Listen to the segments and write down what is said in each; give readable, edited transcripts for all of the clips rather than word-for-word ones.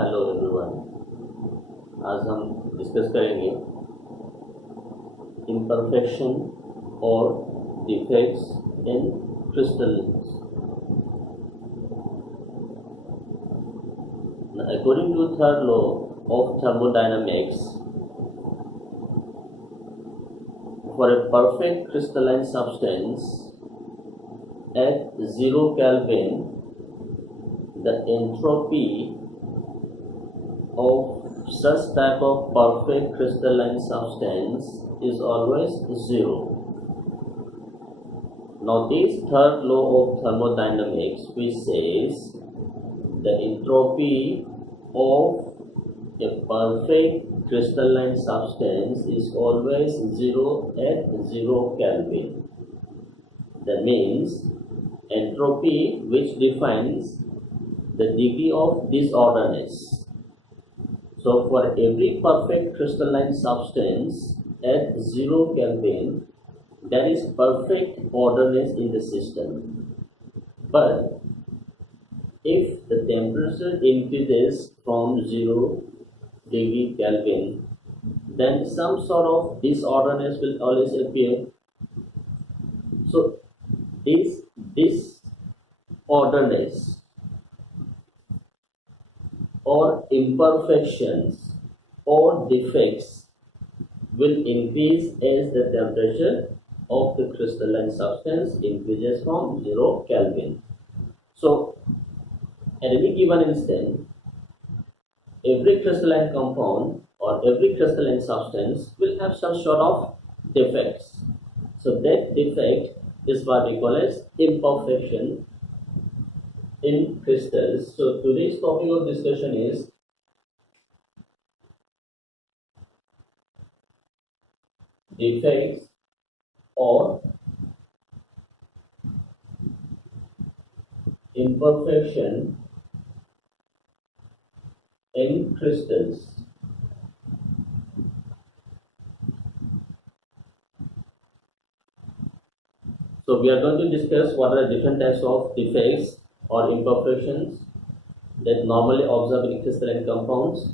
Hello everyone. आज हम discuss करेंगे इम्परफेक्शन और defects in crystals. According to third law of thermodynamics, for a perfect crystalline substance at 0 Kelvin, the entropy of such type of perfect crystalline substance is always 0. Now this third law of thermodynamics, which says the entropy of a perfect crystalline substance is always 0 at 0 Kelvin. That means entropy, which defines the degree of disorderness. So for every perfect crystalline substance at 0 Kelvin, there is perfect orderness in the system. But if the temperature increases from 0 degree Kelvin, then some sort of disorderness will always appear. So this disorderness or imperfections or defects will increase as the temperature of the crystalline substance increases from 0 Kelvin. So at any given instant, every crystalline compound or every crystalline substance will have some sort of defects. So that defect is what we call as imperfection in crystals. So today's topic of discussion is defects or imperfection in crystals. So we are going to discuss what are the different types of defects or imperfections that normally observed in crystalline compounds.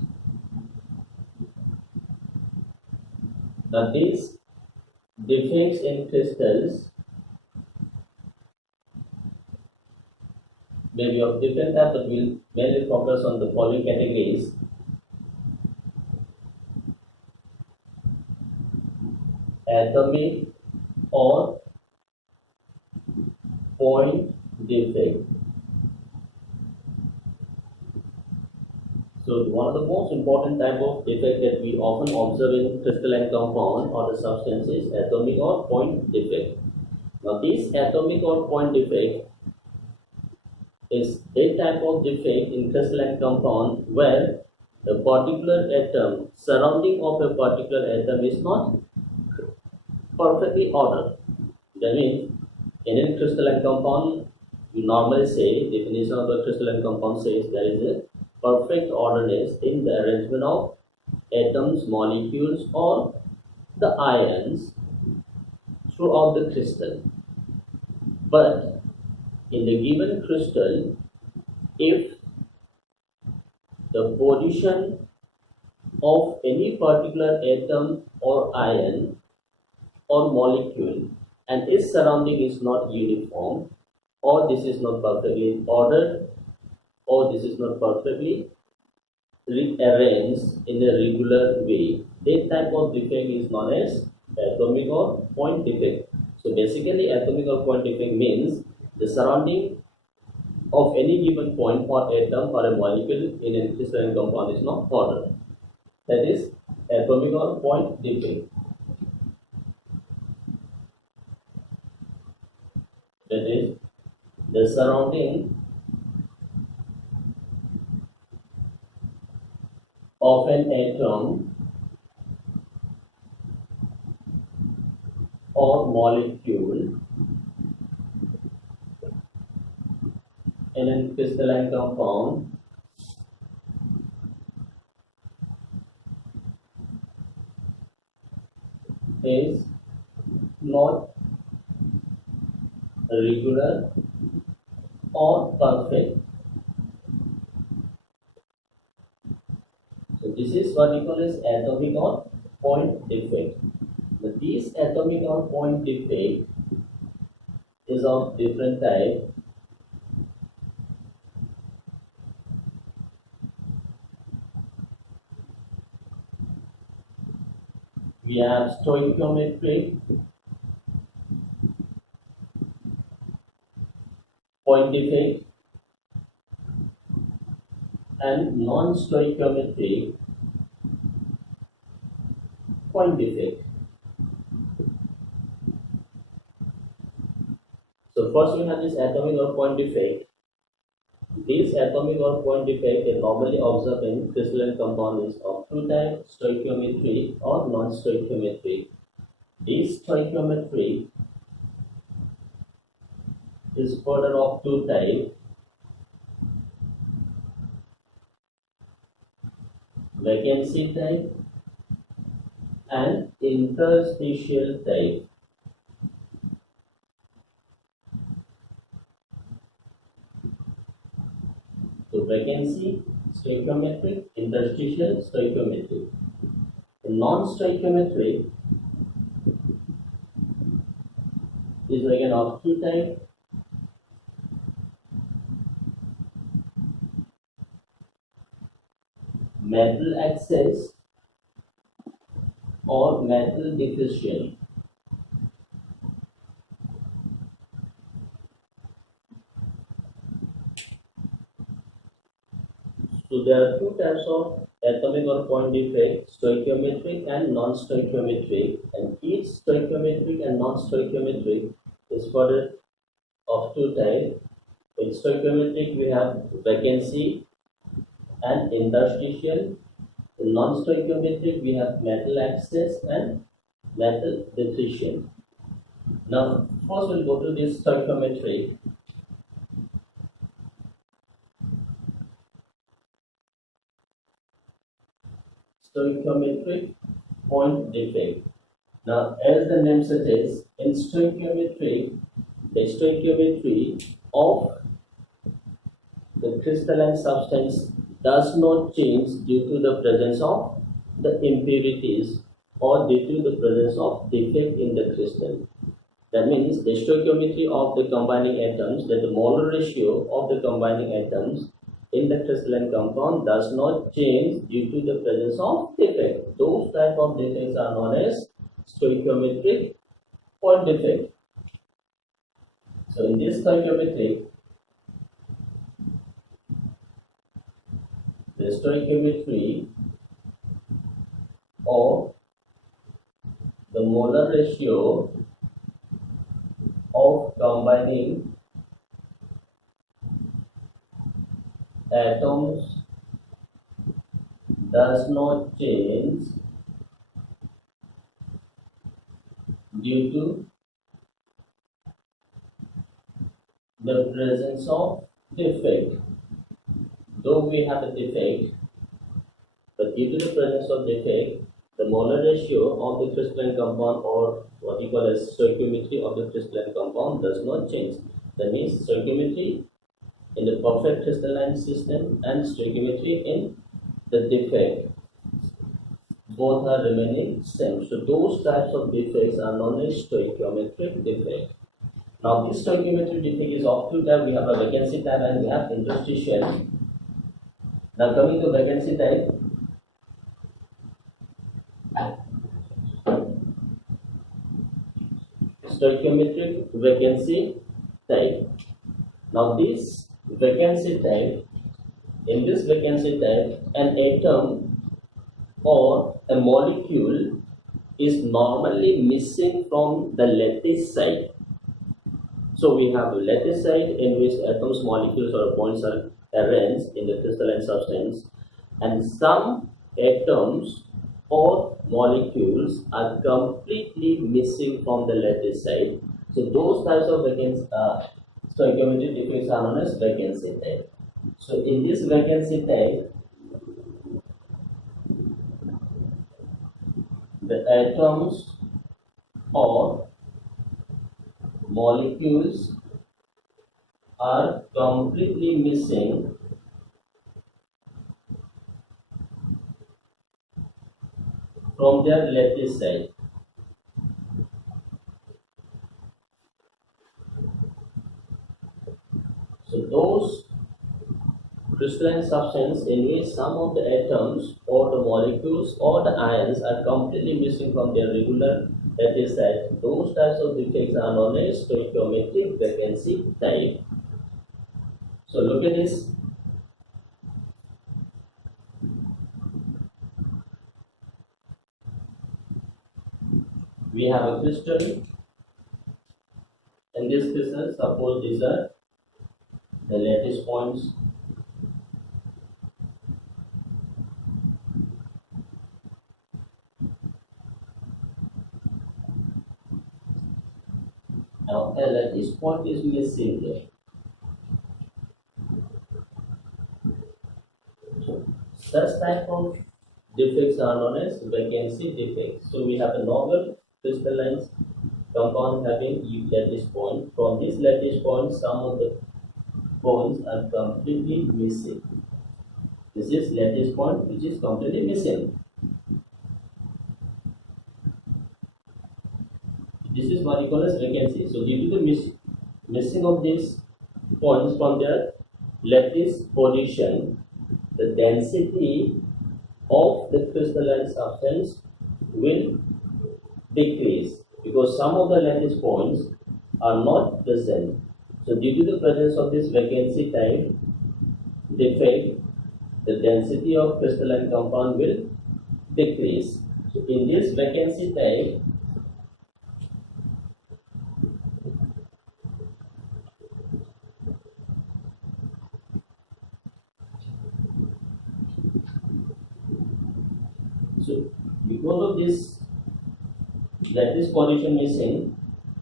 Now these defects in crystals may be of different types, but we will mainly focus on the following categories. Atomic or point defect. So one of the most important type of defect that we often observe in crystalline compound or the substance is atomic or point defect. Now this atomic or point defect is a type of defect in crystalline compound where the particular atom surrounding of a particular atom is not perfectly ordered. That means in a crystalline compound, we normally say, definition of the crystalline compound says there is a perfect orderness in the arrangement of atoms, molecules or the ions throughout the crystal. But in the given crystal, if the position of any particular atom or ion or molecule and its surrounding is not uniform, or this is not perfectly ordered, or this is not perfectly rearranged in a regular way, that type of defect is known as atomic or point defect. So basically atomic or point defect means the surrounding of any given point or atom or a molecule in a crystalline compound is not ordered. That is atomic or point defect. That is the surrounding of an atom or molecule in a crystalline compound is not regular or perfect. this is what we call as atomic or point defect. But this atomic or point defect is of different type. We have stoichiometric point defect and non-stoichiometric point defect. So first we have this atomic or point defect. This atomic or point defect is normally observed in crystalline compounds of two types, stoichiometric or non-stoichiometric. This stoichiometric is further of two types, vacancy type and interstitial type. So vacancy, stoichiometric, interstitial, stoichiometric. The non-stoichiometric is again of two types, metal access or metal diffusion. So there are two types of atomic or point defect, stoichiometric and non-stoichiometric, and each stoichiometric and non-stoichiometric is further of two types. In stoichiometric we have vacancy and interstitial. In non-stoichiometric we have metal access and metal diffusion. Now first we'll go to this stoichiometric. Stoichiometric point defect. Now, as the name suggests, in stoichiometry, the stoichiometry of the crystalline substance does not change due to the presence of the impurities or due to the presence of defect in the crystal. That means the stoichiometry of the combining atoms, that the molar ratio of the combining atoms in the crystalline compound does not change due to the presence of defect. Those type of defects are known as stoichiometric point defect. So in this stoichiometric, the stoichiometry of the molar ratio of combining atoms does not change due to the presence of defect. Though we have a defect, but due to the presence of defect, the molar ratio of the crystalline compound, or what we call as stoichiometry of the crystalline compound, does not change. That means stoichiometry in the perfect crystalline system and stoichiometry in the defect, both are remaining same. So those types of defects are known as stoichiometric defect. Now this stoichiometric defect is of two types. We have a vacancy type and we have interstitial. Now coming to vacancy type, stoichiometric vacancy type. Now this vacancy type, in this vacancy type, an atom or a molecule is normally missing from the lattice side. So we have a lattice side in which atoms, molecules or points are arranged in the crystalline substance, and some atoms or molecules are completely missing from the lattice side. So those types of stoichiometric defects are known as vacancy type. So in this vacancy type, the atoms or molecules are completely missing from their lattice side. So those crystalline substance in which some of the atoms or the molecules or the ions are completely missing from their regular lattice side, those types of defects are known as stoichiometric vacancy type. So look at this. We have a crystal, and this crystal, suppose these are the lattice points. Now a lattice point is missing here. So such type of defects are known as vacancy defects. So we have a normal crystalline compound having lattice point. From this lattice point, some of the points are completely missing. This is lattice point which is completely missing. This is what we call as vacancy. So due to the missing of these points from their lattice position, the density of the crystalline substance will decrease because some of the lattice points are not present. So due to the presence of this vacancy type defect, the density of crystalline compound will decrease. So in this vacancy type, so because of this lattice position missing,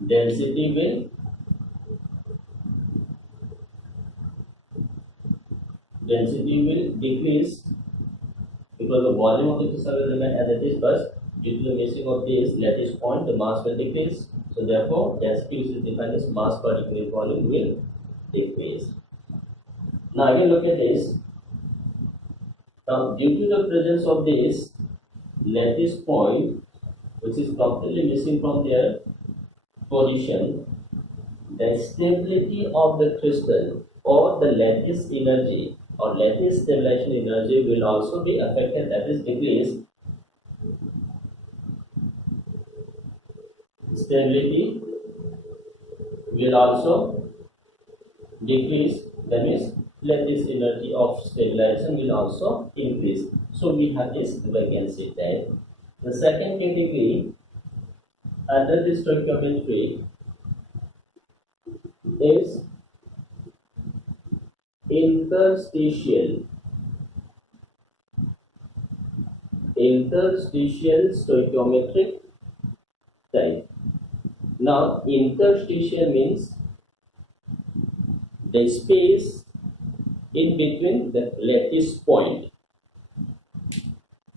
density will decrease because the volume of the crystal will remain as it is, but due to the missing of this lattice point, the mass will decrease. So therefore, density, which is defined as mass per unit volume, will decrease. Now again look at this. Now due to the presence of this lattice point, which is completely missing from their position, the stability of the crystal or the lattice energy or lattice stabilization energy will also be affected, that is decreased. Stability will also decrease, that means lattice energy of stabilization will also increase. So we have this vacancy type. The second category under this stoichiometry is interstitial stoichiometric type. Now interstitial means the space in between the lattice point.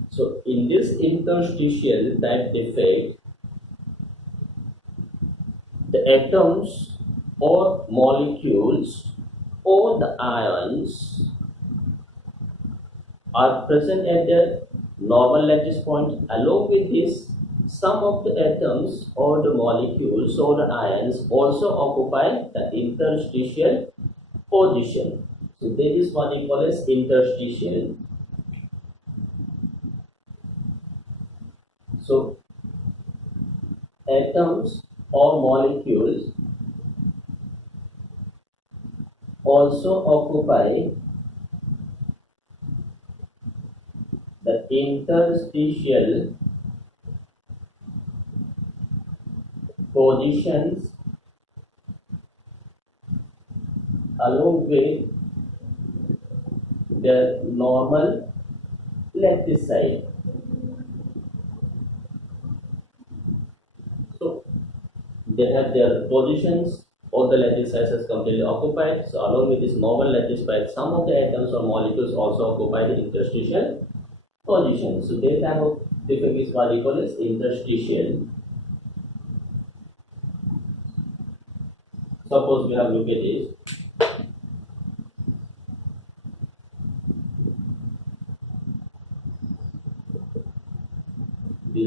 So in this interstitial type defect, the atoms or molecules or the ions are present at the normal lattice point. Along with this, some of the atoms or the molecules or the ions also occupy the interstitial position. So that is what we call as interstitial. So atoms or molecules also occupy the interstitial positions along with the normal lattice side. So they have their positions, all the lattice sides is completely occupied. So along with this normal lattice side, some of the atoms or molecules also occupy the interstitial position. So this type of defect is what we call as interstitial. Suppose we have look at this.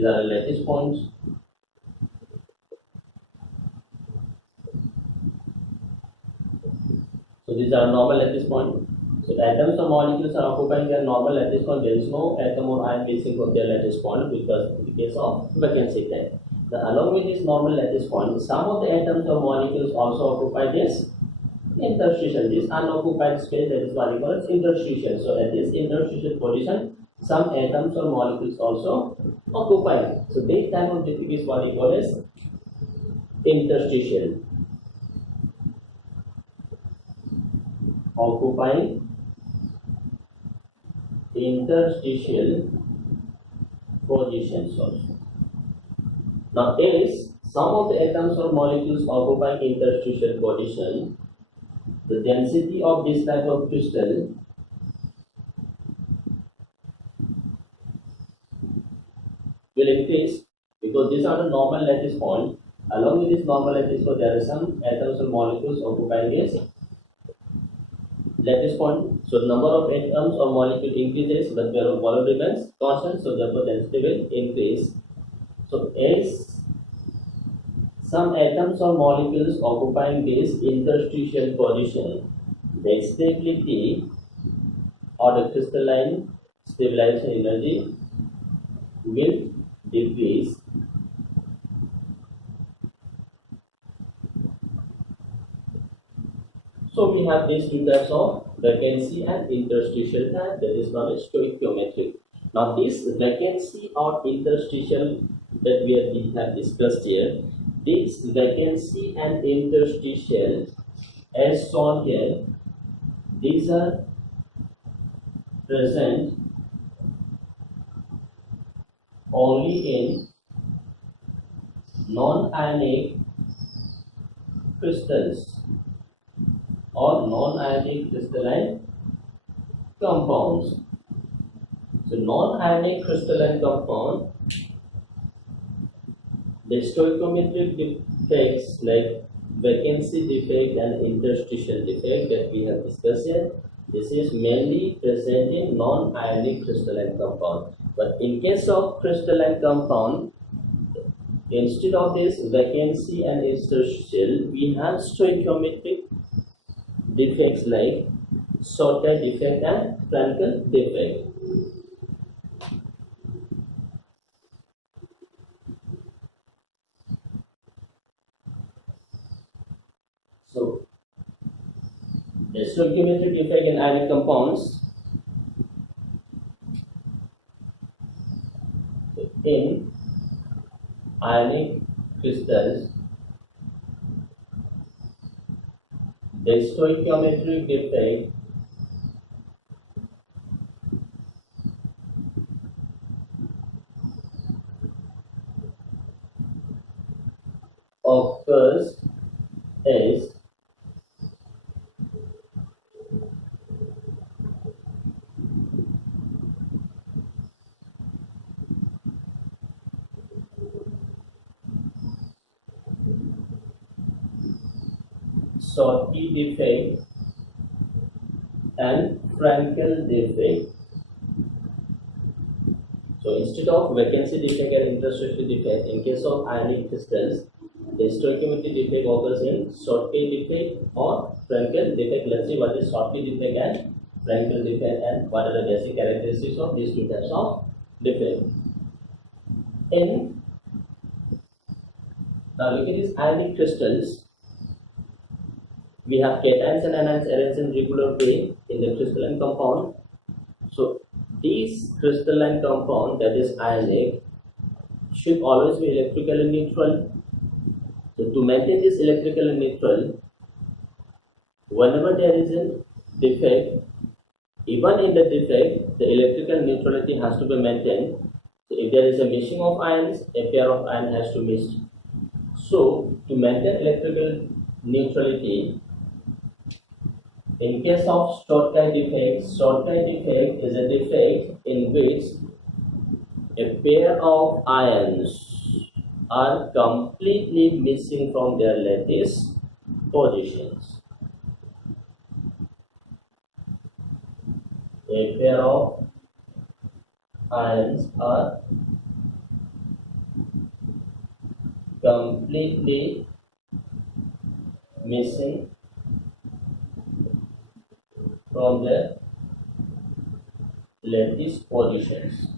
these are the lattice points. So these are normal lattice points. So atoms or molecules are occupying their normal lattice point. There is no atom or ion missing from their lattice point because in the case of vacancy type. Now along with this normal lattice point, some of the atoms or molecules also occupy this interstitial, this unoccupied space, that is what we call as interstitial. So at this interstitial position, some atoms or molecules also occupy. So this type of defect is what we call as interstitial. Occupying interstitial positions also. Now as some of the atoms or molecules occupying interstitial position, the density of this type of crystal will increase because these are the normal lattice point. Along with this normal lattice point, there are some atoms or molecules occupying this lattice point. So the number of atoms or molecule increases, but their volume remains constant. So therefore, density will increase. So as some atoms or molecules occupying this interstitial position, the stability or the crystalline stabilization energy will decrease. So we have these two types of vacancy and interstitial type, that is known as stoichiometric. Now this vacancy or interstitial that we have discussed here, this vacancy and interstitial as shown here, these are present only in non-ionic crystals or non-ionic crystalline compounds. So non-ionic crystalline compound, the stoichiometric defects like vacancy defect and interstitial defect that we have discussed here, this is mainly present in non-ionic crystalline compound. But in case of crystalline compound, instead of this vacancy and interstitial, we have stoichiometric defects like Shorter defect and Frankel defect. So the stoichiometric defect in ionic compounds, in ionic crystals, the stoichiometric defect occurs as Shorty defect and Frankel defect. So instead of vacancy defect and interstitial defect, in case of ionic crystals, the stoichiometric defect occurs in Shorty defect or Frankel defect. Let's see what is Shorty defect and Frankel defect and what are the basic characteristics of these two types of defect. Now look at these ionic crystals. We have cations and anions arranged in regular way in the crystalline compound. So these crystalline compound, that is ionic, should always be electrically neutral. So to maintain this electrically neutral, whenever there is a defect, even in the defect, the electrical neutrality has to be maintained. So if there is a missing of ions, a pair of ions has to miss. So to maintain electrical neutrality, in case of Shorty defect is a defect in which a pair of ions are completely missing from their lattice positions. A pair of ions are completely missing from their lattice positions.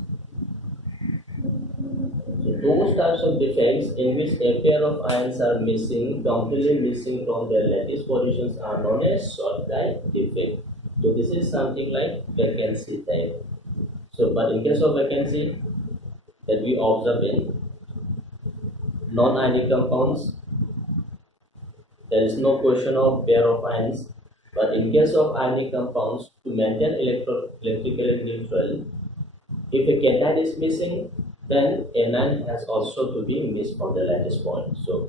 So those types of defects in which a pair of ions are missing, completely missing from their lattice positions are known as short-type defect. So this is something like vacancy type. So but in case of vacancy that we observe in non-ionic compounds, there is no question of pair of ions. But in case of ionic compounds, to maintain electrically neutral, if a cation is missing, then anion has also to be missed from the lattice point. So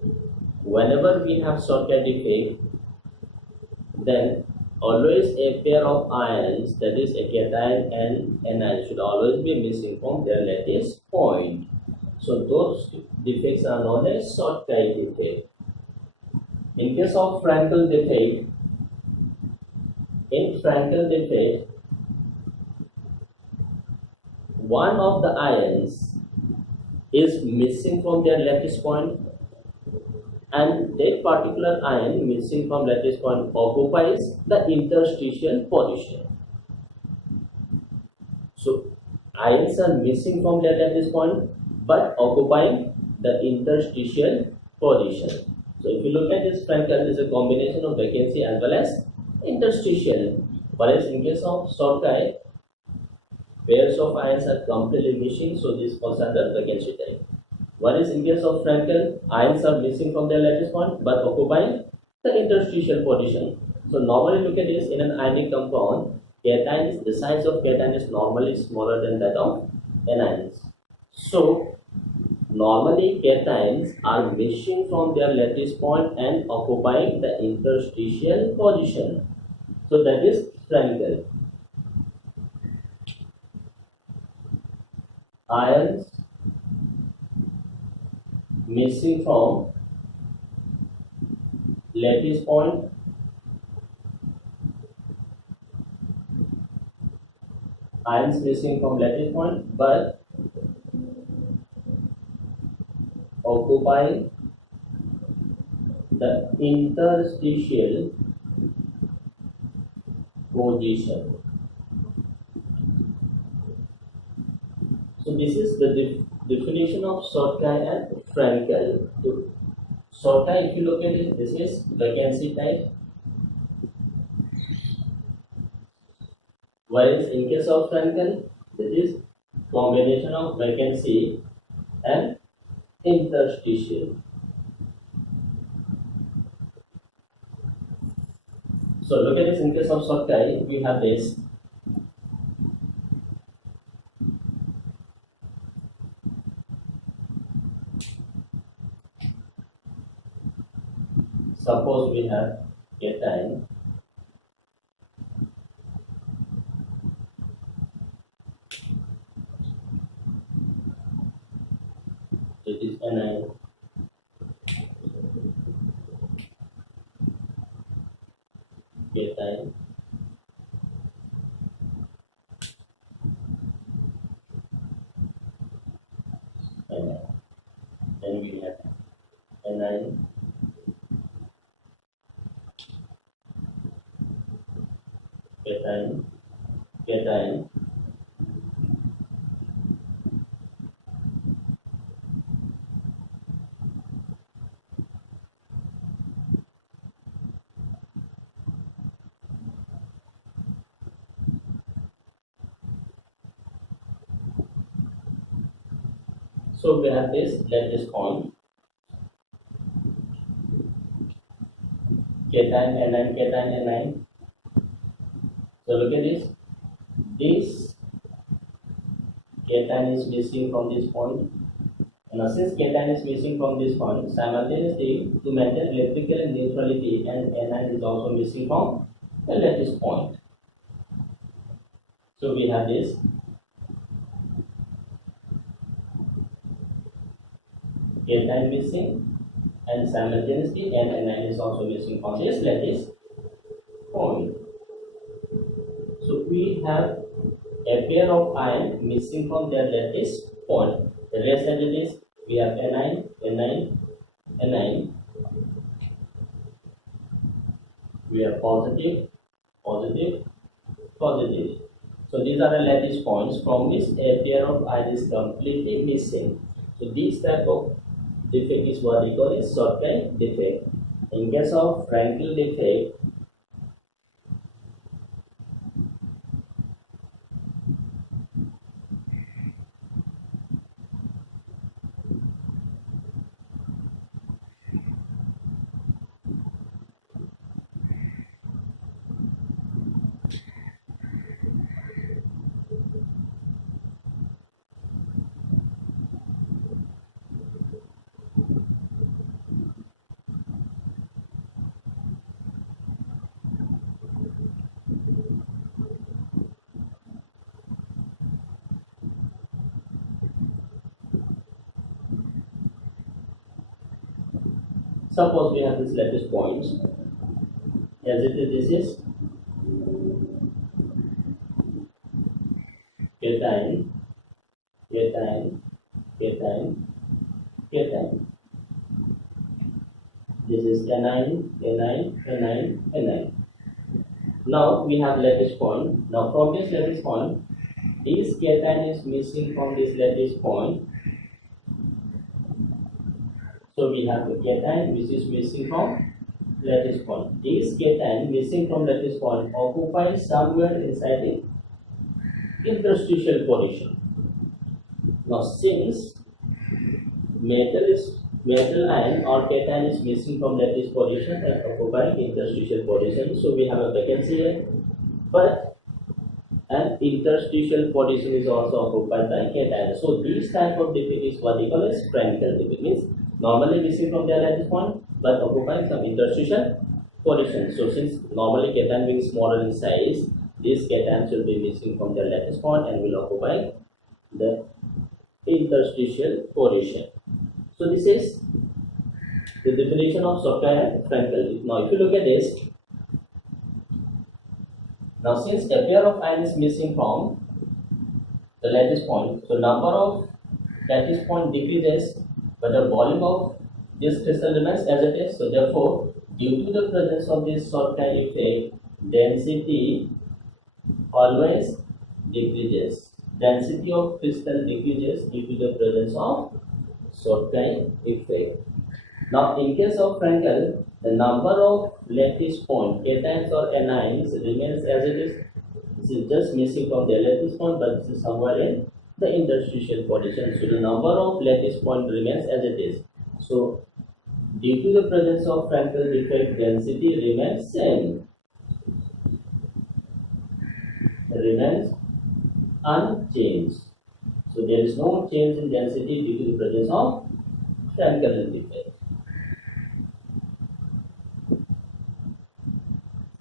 whenever we have short-cut defect, then always a pair of ions, that is a cation and anion, should always be missing from their lattice point. So those defects are known as short-cut defect. In case of Frankel defect, one of the ions is missing from their lattice point, and that particular ion missing from lattice point occupies the interstitial position. So ions are missing from their lattice point but occupying the interstitial position. So if you look at this Frankel, is a combination of vacancy as well as interstitial. Whereas in case of short-cut, pairs of ions are completely missing, so this falls under vacancy type. Whereas in case of Frankel, ions are missing from their lattice point but occupying the interstitial position. So normally look at this in an ionic compound, cations, the size of cation is normally smaller than that of anions. So normally cations are missing from their lattice point and occupying the interstitial position. So that is Frankel. Ions missing from lattice point but occupying the interstitial position. So this is the definition of short-cut and Frankel. So short-cut, if you look at it, this is vacancy type. Whereas in case of Frankel, this is combination of vacancy and interstitial. So look at this, in case of short-cut, we have this. Suppose we have cation it is anion, cation, anion. Then we have anion, cation, cation. So we have this lattice point, cation, anion. So look at this. This cation is missing from this point. And since cation is missing from this point, simultaneously to maintain electrical neutrality, and anion is also missing from the lattice point. So we have this cation missing, and simultaneously an anion is also missing from this lattice point. So we have a pair of ions missing from their lattice point. The rest of it is we have anion, anion, we have positive, positive, positive. So these are the lattice points from which a pair of ions is completely missing. So this type of defect is what we call a shortcut defect. In case of Frankel defect, suppose we have this lattice points. As it is, this is cation, cation, cation, cation. This is anion, anion, anion, anion. Now we have lattice point. Now from this lattice point, this cation is missing from this lattice point. So we have the cation which is missing from lattice point. This cation missing from lattice point occupies somewhere inside the interstitial position. Now since metal ion or cation is missing from lattice position and occupying interstitial position, so we have a vacancy here. But an interstitial position is also occupied by cation. So this type of defect is what we call as Frankel defect. Means normally missing from their lattice point but occupying some interstitial position. So since normally cation being smaller in size, these cations will be missing from their lattice point and will occupy the interstitial position. So this is the definition of Stoichiometric Frankel. Now if you look at this, now since a pair of ions is missing from the lattice point, so number of lattice point decreases but the volume of this crystal remains as it is. So therefore, due to the presence of this Stoichiometric effect, density always decreases. Density of crystal decreases due to the presence of Stoichiometric effect. Now in case of Frankel, the number of lattice point, cations or anions remains as it is. This is just missing from the lattice point, but this is somewhere in the interstitial position. So the number of lattice point remains as it is. So due to the presence of Frankel defect, density remains same. Remains unchanged. So there is no change in density due to the presence of Frankel defect.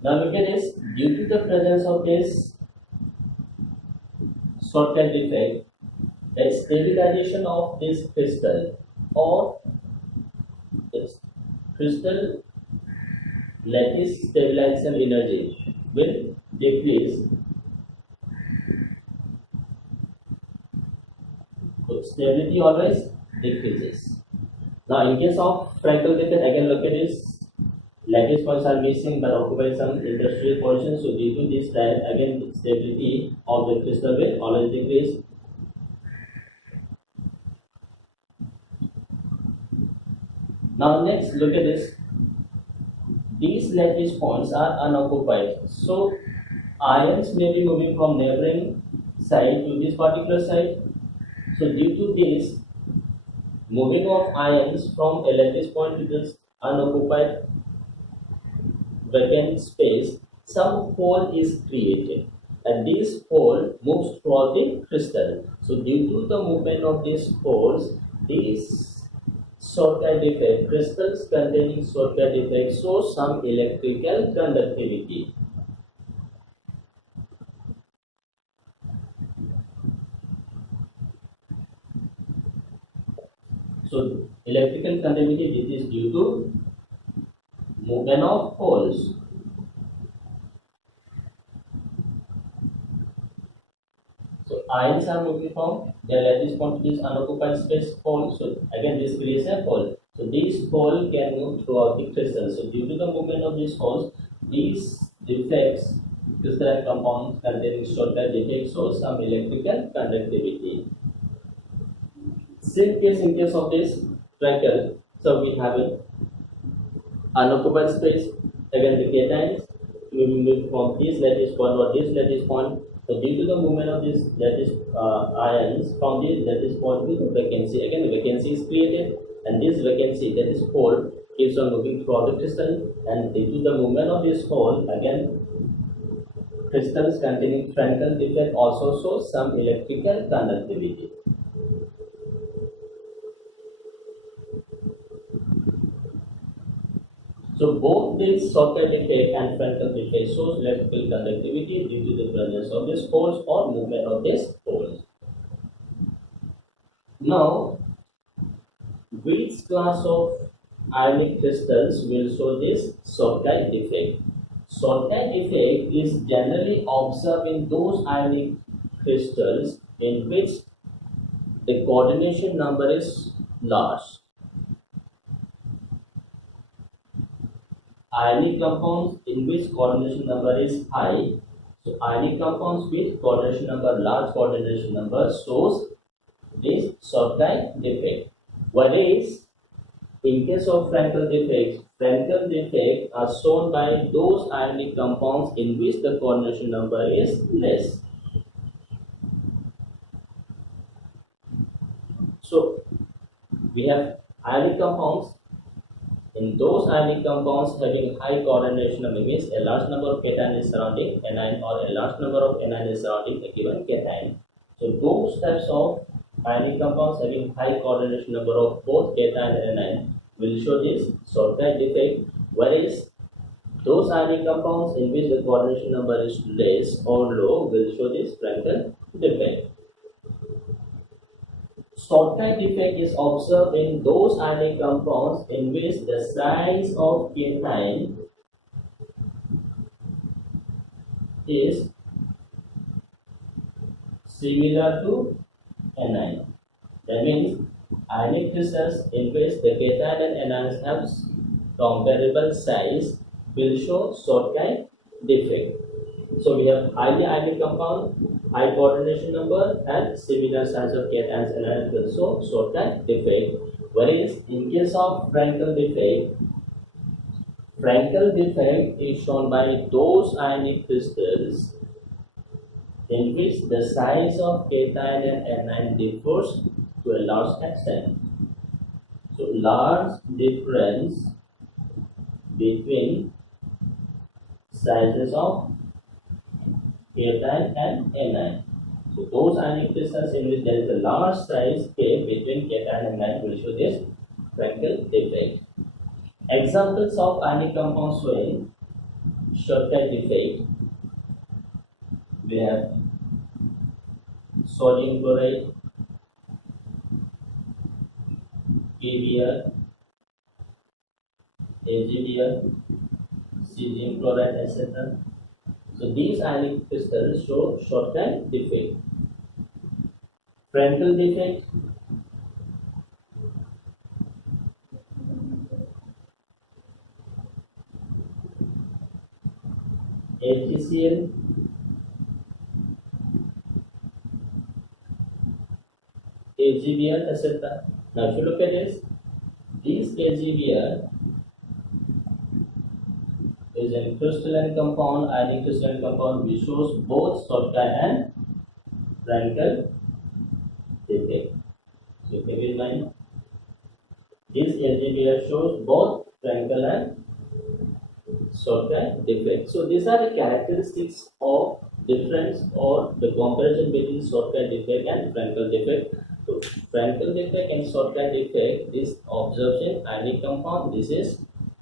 Now look at this. Due to the presence of this Stoichiometric defect, the stabilization of this crystal or this crystal lattice stabilization energy will decrease. So stability always decreases. Now in case of Frankel defect, again look at this. Lattice points are missing but occupy some interstitial position. So due to this, again stability of the crystal will always decrease. Now next look at this. These lattice points are unoccupied. So ions may be moving from neighboring side to this particular side. So due to this moving of ions from a lattice point to this unoccupied vacant space, some hole is created and this hole moves throughout the crystal. So due to the movement of these holes, these Stoichiometric defect, crystals containing Stoichiometric defect show some electrical conductivity. So electrical conductivity, this is due to movement of holes. So ions are moving from their lattice point to this unoccupied space hole. So again this creates a hole. So these holes can move throughout the crystal. So due to the movement of these holes, these defects, crystalline compounds containing shortcut defects show some electrical conductivity. Same case in case of this tracker. So we have it unoccupied space. Again, the cations we will move from this lattice point or this lattice point. So due to the movement of this lattice ions from this lattice point to the vacancy, again the vacancy is created, and this vacancy, that is hole, keeps on moving throughout the crystal, and due to the movement of this hole, again crystals containing Frankel defect also show some electrical conductivity. So both this shortcut defect and Frankel defect shows electrical conductivity due to the presence of these holes or movement of these holes. Now, which class of ionic crystals will show this shortcut defect? Shortcut defect is generally observed in those ionic crystals in which the coordination number is large. Ionic compounds in which coordination number is high. So ionic compounds with coordination number, large coordination number, shows this shortcut defect. Whereas in case of Frankel defects are shown by those ionic compounds in which the coordination number is less. So we have ionic compounds. In those ionic compounds having high coordination number, means a large number of cation is surrounding anion or a large number of anion is surrounding a given cation. So those types of ionic compounds having high coordination number of both cation and anion will show this shortcut defect, whereas those ionic compounds in which the coordination number is less or low will show this Frankel defect. Shortcut defect is observed in those ionic compounds in which the size of cation is similar to anion. That means ionic crystals in which the cation and anions have comparable size will show shortcut defect. So we have highly ionic compound, high coordination number, and similar size of cations and anions will show shortcut defect. Whereas in case of Frankel defect is shown by those ionic crystals in which the size of cation and anion differs to a large extent. So large difference between sizes of cation and anion. So those ionic crystals in which there is a large size K between cation and anion will show this Frankel defect. Examples of ionic compounds showing shortcut defect: we have sodium chloride, KBr, AgBr, cesium chloride, etc. So these ionic crystals show shortcut defect. Frankel defect, HCl, AgBr, etc. Now if you look at this AgBr is a crystalline compound, ionic crystalline compound which shows both shortcut and Frankel defect. So keep in mind, this AgBr shows both Frankel and shortcut defect. So these are the characteristics of difference or the comparison between shortcut defect and Frankel defect. So Frankel defect and shortcut defect, this observation ionic compound, this is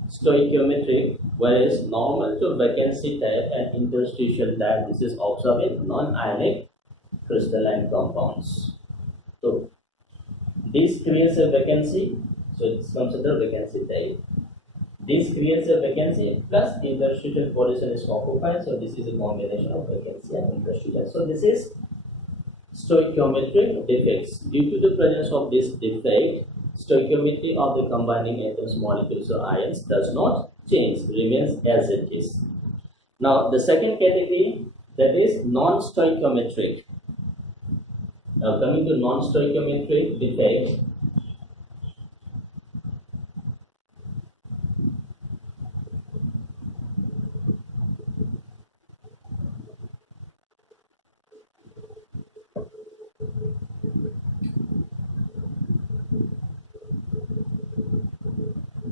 stoichiometric, whereas normal to vacancy type and interstitial type, this is observed in non-ionic crystalline compounds. So this creates a vacancy, so it's considered vacancy type. This creates a vacancy plus interstitial portion is occupied, so this is a combination of vacancy and interstitial. So this is stoichiometric defects. Due to the presence of this defect, stoichiometry of the combining atoms, molecules or ions does not change, remains as it is. Now the second category, that is non-stoichiometric. Now coming to non-stoichiometric defect.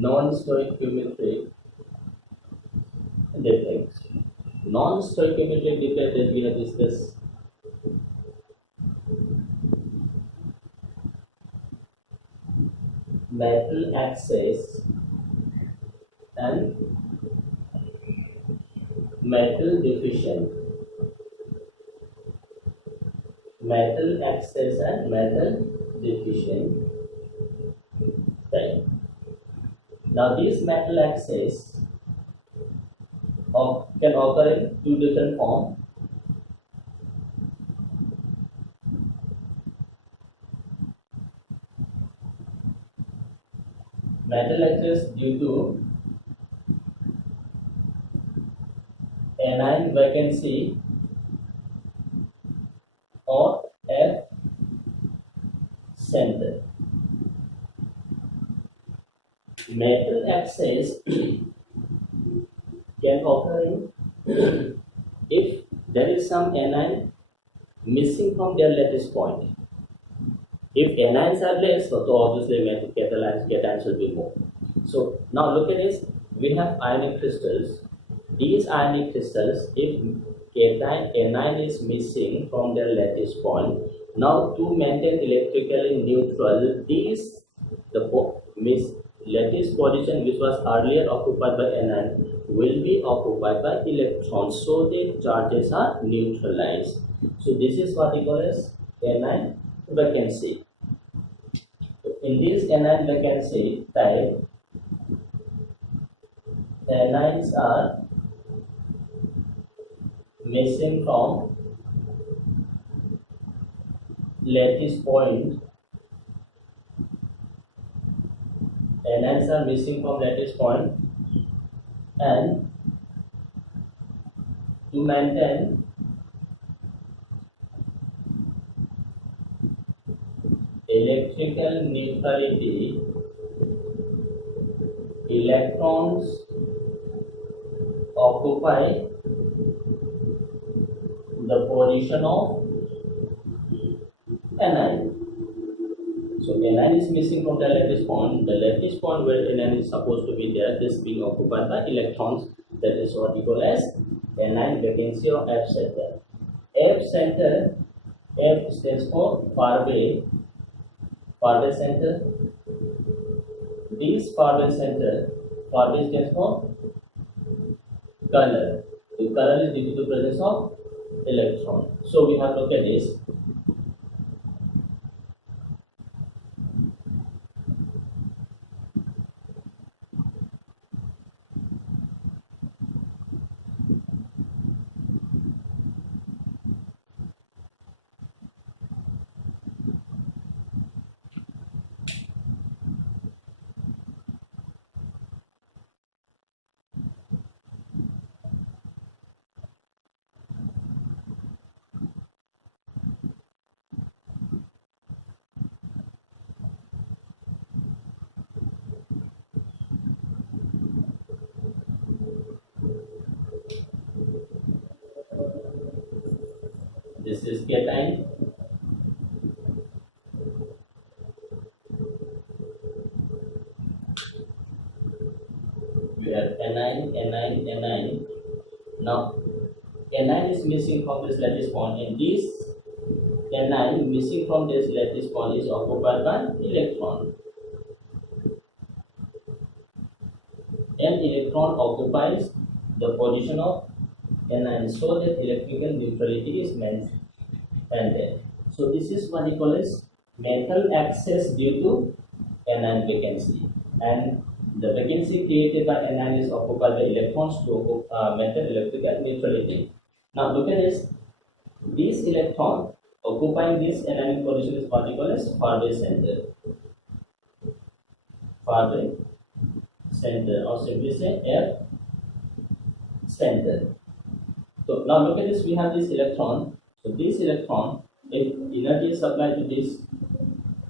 Non-stoichiometric defects. Non-stoichiometric defect that we have discussed. Metal access and metal diffusion. Metal access and metal diffusion. Right. Now these metal access can occur in two different forms. Metal access due to anion vacancy or F center. Metal access can occur in if there is some anion missing from their lattice point. If anions are less, so obviously cations will be more. So now look at this. We have ionic crystals. These ionic crystals, if anion is missing from their lattice point, now to maintain electrically neutral, the lattice position which was earlier occupied by anion will be occupied by electrons, so the charges are neutralized. So this is what we call as anion vacancy. In this anion vacancy type, anions are missing from lattice point. Anions are missing from lattice point, and to maintain electrical neutrality, electrons occupy the position of anion. So anion is missing from the lattice point. The lattice point where anion is supposed to be there, this being occupied by electrons. That is what we call as anion vacancy or F center. F center, F stands for far away center. This far away center, far away stands for color. The color is due to the presence of electron. So we have to look at this. This is cation. We have anion. Now, anion is missing from this lattice point, and this anion missing from this lattice point is occupied by electron. An electron occupies the position of anion, so that electrical neutrality is maintained. So this is what we call as metal access due to anion vacancy, and the vacancy created by anion is occupied by electrons to maintain electrical neutrality. Now look at this. This electron occupying this anionic position is what we call as far away center. Far center, or simply say F center. So now look at this, we have this electron. So this electron, if energy is supplied to this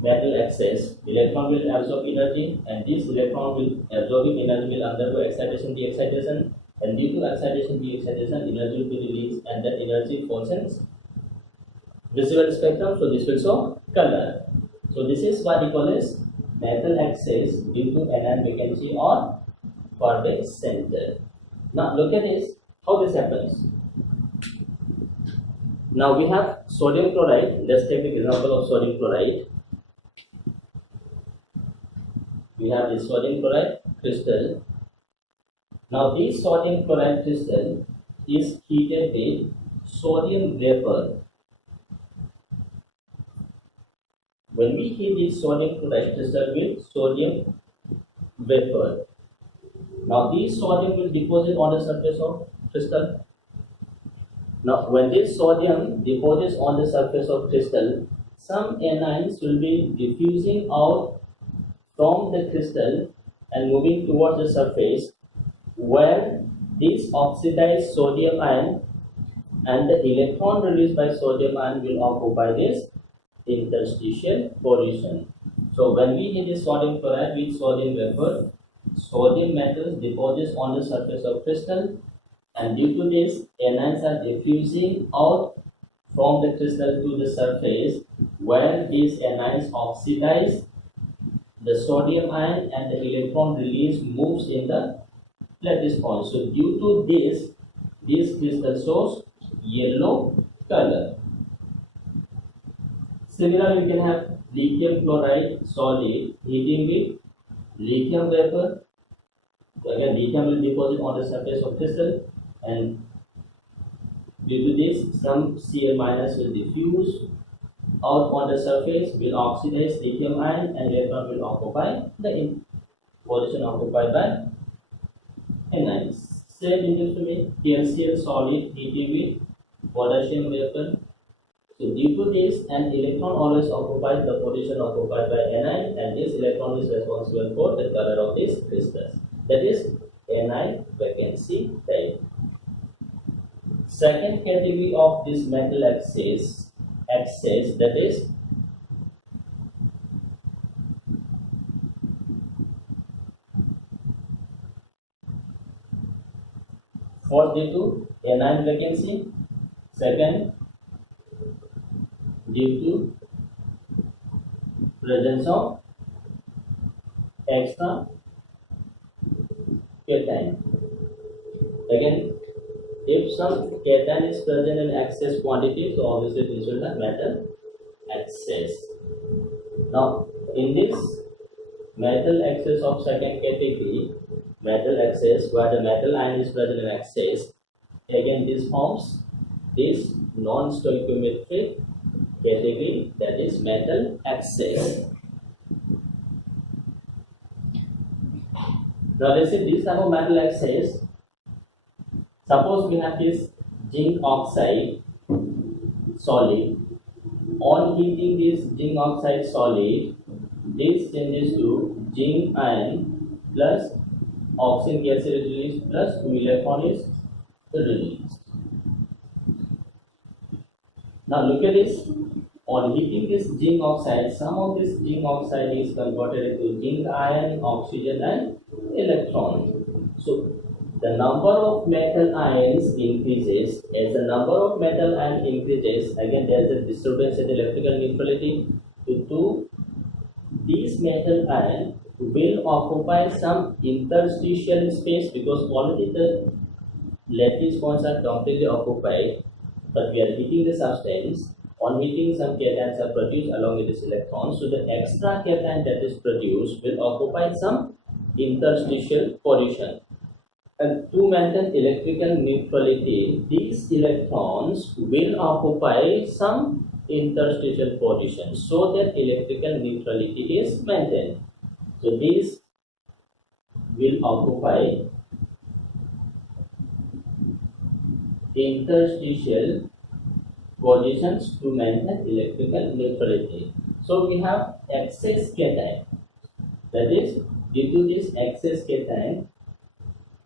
metal axis, electron will absorb energy, and this electron will absorbing energy will undergo excitation, de-excitation, and due to excitation, de-excitation, energy will be released, and that energy falls in visible spectrum. So this will show color. So this is what we call as metal axis due to anion vacancy or Faraday center. Now look at this, how this happens. Now we have sodium chloride. Let's take the example of sodium chloride. We have the sodium chloride crystal. Now this sodium chloride crystal is heated with sodium vapor. When we heat this sodium chloride crystal with sodium vapor, now this sodium will deposit on the surface of crystal. Now when this sodium deposits on the surface of crystal, some anions will be diffusing out from the crystal and moving towards the surface, where this oxidized sodium ion and the electron released by sodium ion will occupy this interstitial portion. So when we heat this sodium chloride with sodium vapor, sodium metals deposits on the surface of crystal, and due to this, anions are diffusing out from the crystal to the surface, where these anions oxidize the sodium ion and the electron release moves in the lattice point. So due to this crystal shows yellow color. Similarly, we can have lithium chloride solid heating with lithium vapor. So again, lithium will deposit on the surface of crystal, and due to this, some Cl minus will diffuse out on the surface, will oxidize lithium ion, and electron will occupy the position occupied by anions. Same interest to me, HCl solid heating with potassium vapor. So due to this, an electron always occupies the position occupied by anion, and this electron is responsible for the color of these crystals. That is anion vacancy type. Second category of this metal axis, that is first due to anion vacancy, second due to presence of extra cation. Again, if some cation is present in excess quantity, so obviously this will have metal axis. Now, in this metal axis of second category, metal axis where the metal ion is present in excess, again this forms this non-stoichiometric category, that is metal axis. Now let's say this type of metal axis, suppose we have this zinc oxide solid. On heating this zinc oxide solid, this changes to zinc ion plus oxygen gas is released plus 2 electron is released. Now look at this. On heating this zinc oxide, some of this zinc oxide is converted into zinc ion, oxygen and electron. So the number of metal ions increases. As the number of metal ions increases, again there is a disturbance in electrical neutrality. To these metal ions will occupy some interstitial space, because already the lattice points are completely occupied, but we are heating the substance. On heating, some cations are produced along with this electron. So the extra cation that is produced will occupy some interstitial position. And to maintain electrical neutrality, these electrons will occupy some interstitial position so that electrical neutrality is maintained. So these will occupy interstitial positions to maintain electrical neutrality. So we have excess cation, that is due to this excess cation,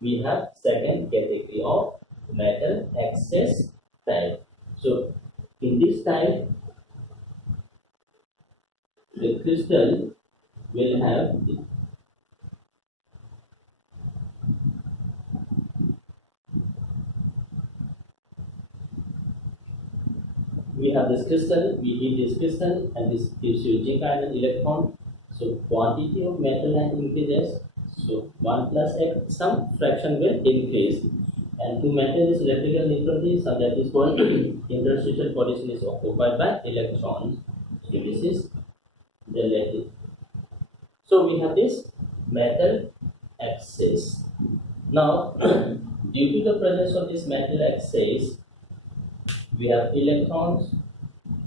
we have second category of metal excess type. So in this type, the crystal will have this crystal, we heat this crystal, and this gives you zinc ion electron. So quantity of metal ion increases. So 1 plus x, some fraction will increase. And to maintain this electrical neutrality, so that is called interstitial position is occupied by electrons. So this is the lattice. So we have this metal excess. Now, due to the presence of this metal excess, we have electrons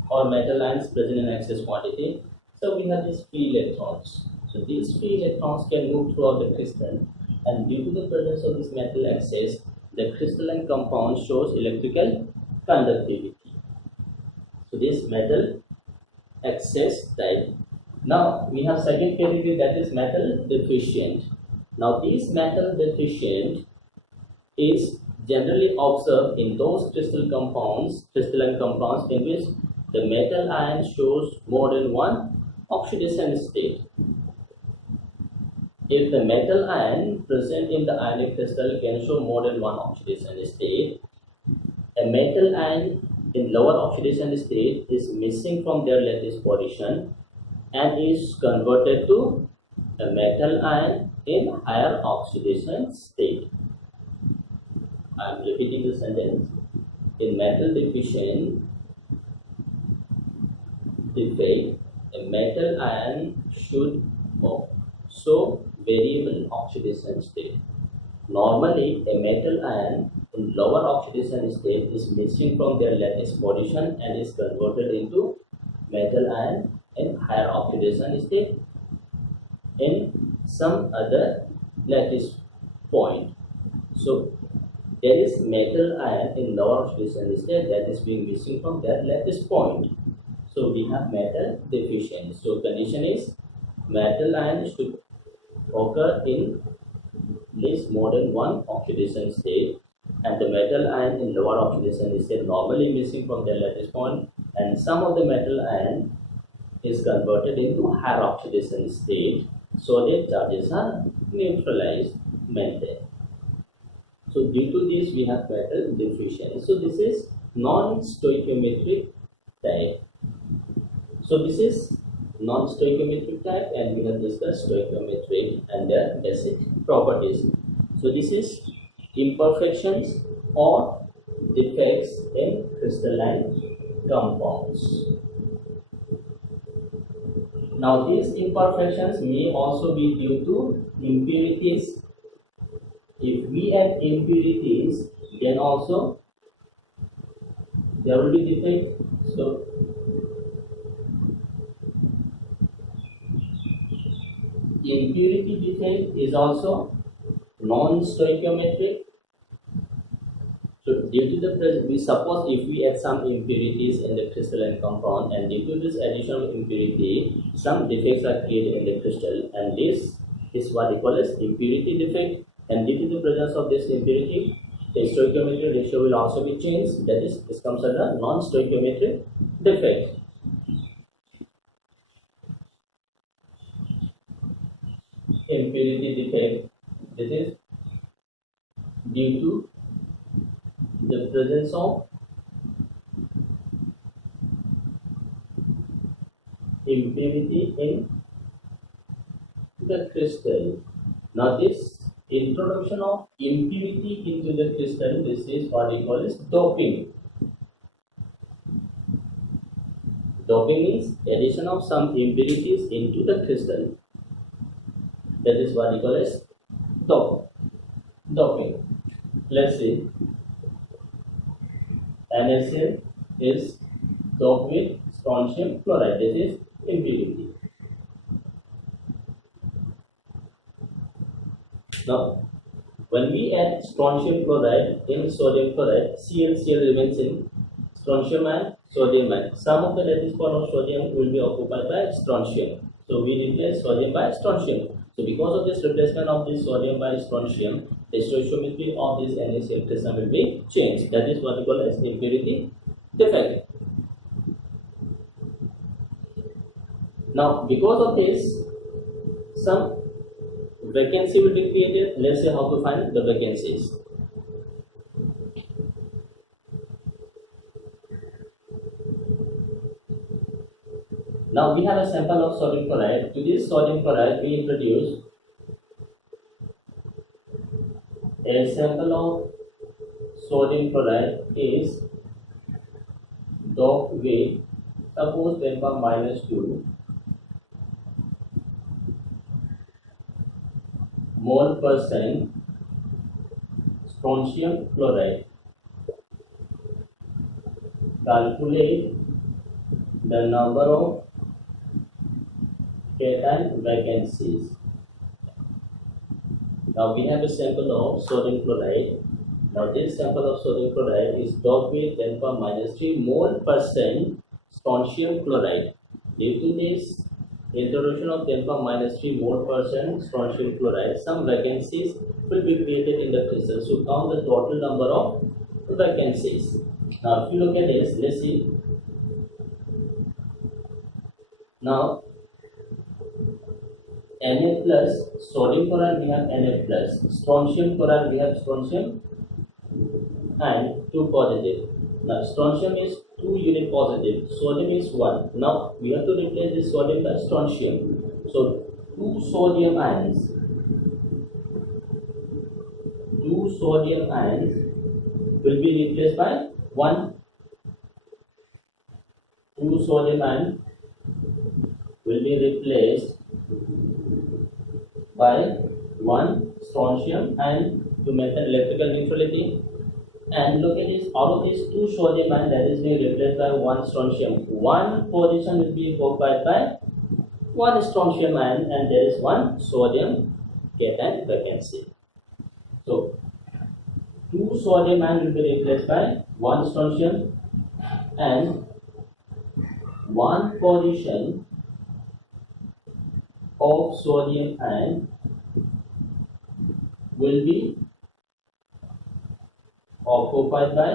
or metal ions present in excess quantity. So we have these free electrons. So these free electrons can move throughout the crystal, and due to the presence of this metal excess, the crystalline compound shows electrical conductivity. So this metal excess type. Now we have second category, that is metal deficient. Now this metal deficient is generally observed in those crystalline compounds in which the metal ion shows more than one oxidation state. If the metal ion present in the ionic crystal can show more than one oxidation state, a metal ion in lower oxidation state is missing from their lattice position and is converted to a metal ion in higher oxidation state. I am repeating the sentence. In metal deficient defect, a metal ion should show variable oxidation state. Normally, a metal ion in lower oxidation state is missing from their lattice position and is converted into metal ion in higher oxidation state in some other lattice point. So there is metal ion in lower oxidation state that is being missing from their lattice point. So we have metal deficient. So condition is metal ion should occur in least more than one oxidation state, and the metal ion in lower oxidation state normally missing from their lattice point, and some of the metal ion is converted into higher oxidation state, so that charges are neutralized, maintained. So due to this we have metal deficient. So this is non-stoichiometric type. So this is non-stoichiometric type, and we have discussed stoichiometric and their basic properties. So this is imperfections or defects in crystalline compounds. Now these imperfections may also be due to impurities. If we add impurities, then also there will be defect. So impurity defect is also non-stoichiometric. So due to the presence, we suppose if we add some impurities in the crystalline compound, and due to this addition of impurity, some defects are created in the crystal, and this is what we call as impurity defect. And due to the presence of this impurity, the stoichiometric ratio will also be changed. That is, this comes under non-stoichiometric defect. Impurity defect, this is due to the presence of impurity in the crystal. Now this introduction of impurity into the crystal, this is what we call as doping. Doping means addition of some impurities into the crystal. That is what we call as doping. Let's see. NaCl is doped with strontium chloride. This is impurity. Now, when we add strontium chloride in sodium chloride, Cl remains in strontium and sodium ion. Some of the lattice point of sodium will be occupied by strontium. So we replace sodium by strontium. So because of this replacement of this sodium by strontium, the stoichiometry of this NaCl crystal will be changed. That is what we call as impurity defect. Now because of this, some vacancy will be created. Let's see how to find the vacancies. Now we have a sample of sodium chloride. To this sodium chloride we introduce a sample of sodium chloride is doped with, suppose 10 power minus 2 mole percent strontium chloride. Calculate the number of cation vacancies. Now we have a sample of sodium chloride. Now this sample of sodium chloride is doped with 10 power minus 3 mole percent strontium chloride. Due to this introduction of 10 power minus 3 mole percent strontium chloride, some vacancies will be created in the crystal. So count the total number of vacancies. Now if you look at this, let's see. Now Na plus sodium chloride we have Na plus, strontium chloride we have strontium and 2 positive. Now strontium is 2 unit positive, sodium is 1. Now we have to replace this sodium by strontium. So 2 sodium ions will be replaced by 1. 2 sodium ions will be replaced by 1 strontium and to maintain electrical neutrality. And look at this, out of these 2 sodium ions that is being replaced by 1 strontium, 1 position will be occupied by 1 strontium ion and there is 1 sodium cation vacancy. So 2 sodium ions will be replaced by 1 strontium and 1 position of sodium ion will be occupied by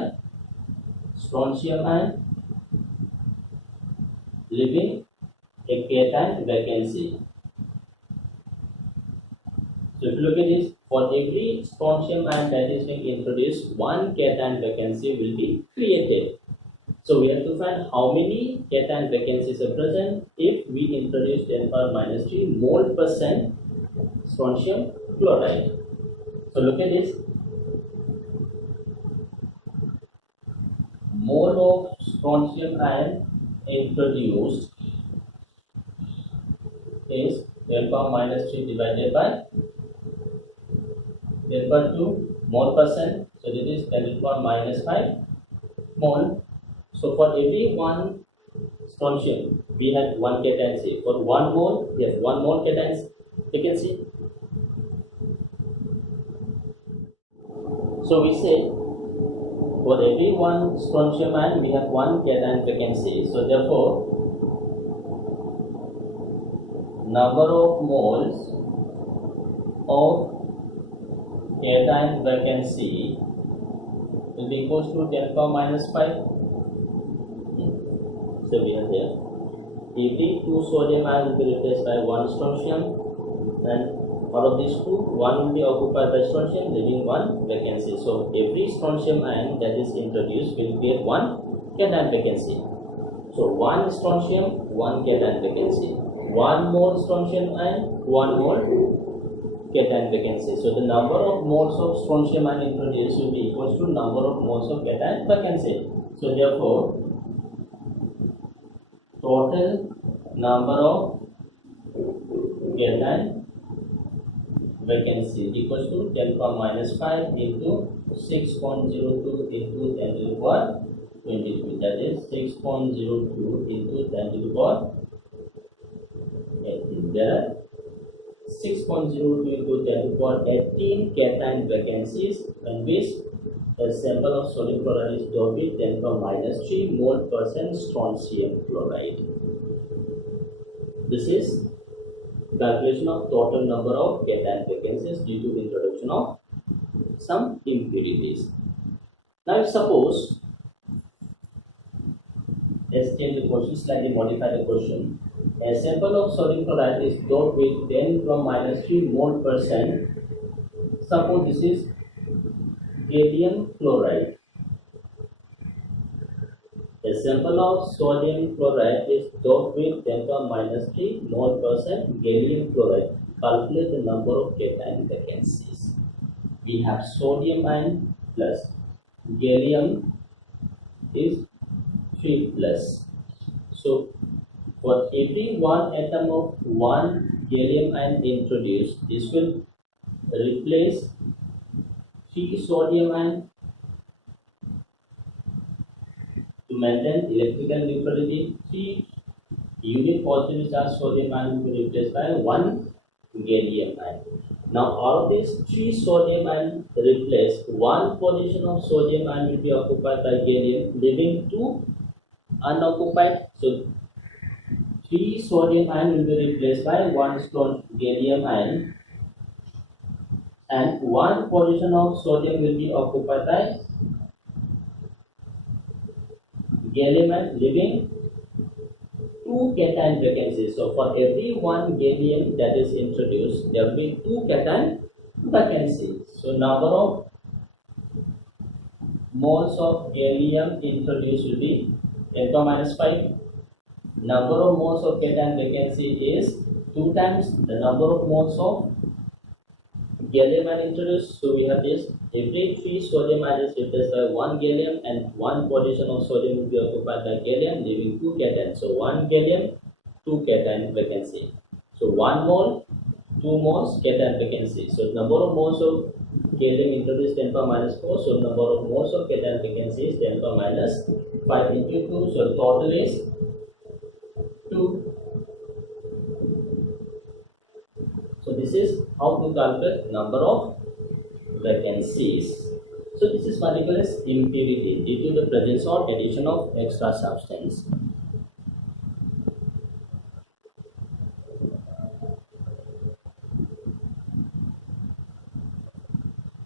strontium ion, leaving a cation vacancy. So if you look at this, for every strontium ion that is being introduced, 1 cation vacancy will be created. So we have to find how many cation vacancies are present if we introduce 10 power minus 3 mole percent strontium chloride. So look at this. Mole of strontium ion introduced is 10 power minus 3 divided by 10 power 2 mole percent. So this is 10 to the power minus 5 mole. So for every 1 strontium we have 1 cation. For 1 mole we have 1 mole cation. You can see. So we say for every 1 strontium ion we have 1 cation vacancy. So therefore number of moles of cation vacancy will be equals to 10 power minus 5. So we have here every 2 sodium ion will be replaced by 1 strontium and out of these 2, 1 will be occupied by strontium, leaving 1 vacancy. So every strontium ion that is introduced will create 1 cation vacancy. So 1 strontium, 1 cation vacancy. 1 mole strontium ion, 1 mole cation vacancy. So the number of moles of strontium ion introduced will be equals to number of moles of cation vacancy. So therefore total number of cation vacancy equals to 10 power minus 5 into 6.02 into 10 to the power 22. That is 6.02 into 10 to the power 18. There are 6.02 into 10 to the power 18 cation vacancies in which a sample of sodium chloride is doped with 10 power minus 3 mole percent strontium chloride. This is calculation of total number of cation vacancies due to introduction of some impurities. Now, if suppose, let's change the question, slightly modify the question. A sample of sodium chloride is doped with 10 from minus 3 mole percent. Suppose this is gallium chloride. A sample of sodium chloride is doped with 10 to minus 3 mole percent gallium chloride. Calculate the number of cation vacancies. We have sodium ion plus gallium is 3 plus. So for every one atom of one gallium ion introduced, this will replace 3 sodium ion. To maintain electrical neutrality, 3 unit positively charged sodium ion will be replaced by 1 gallium ion. Now, out of these 3 sodium ion replaced, 1 position of sodium ion will be occupied by gallium, leaving 2 unoccupied. So, 3 sodium ion will be replaced by 1 strong gallium ion, and 1 position of sodium will be occupied by gallium ion, leaving 2 cation vacancies. So for every 1 gallium that is introduced, there will be 2 cation vacancies. So number of moles of gallium introduced will be 10 to minus 5. Number of moles of cation vacancy is 2 times the number of moles of gallium ion introduced. So we have this, every 3 sodium ion is replaced by 1 gallium, and 1 position of sodium will be occupied by gallium, leaving 2 cations. So 1 gallium, 2 cation vacancy. So 1 mole, 2 moles cation vacancy. So number of moles of gallium introduced 10 power minus 4. So number of moles of cation vacancy is 10 power minus 5 into 2. So total is 2. So this is how to calculate number of vacancies. So this is particular as impurity due to the presence or addition of extra substance.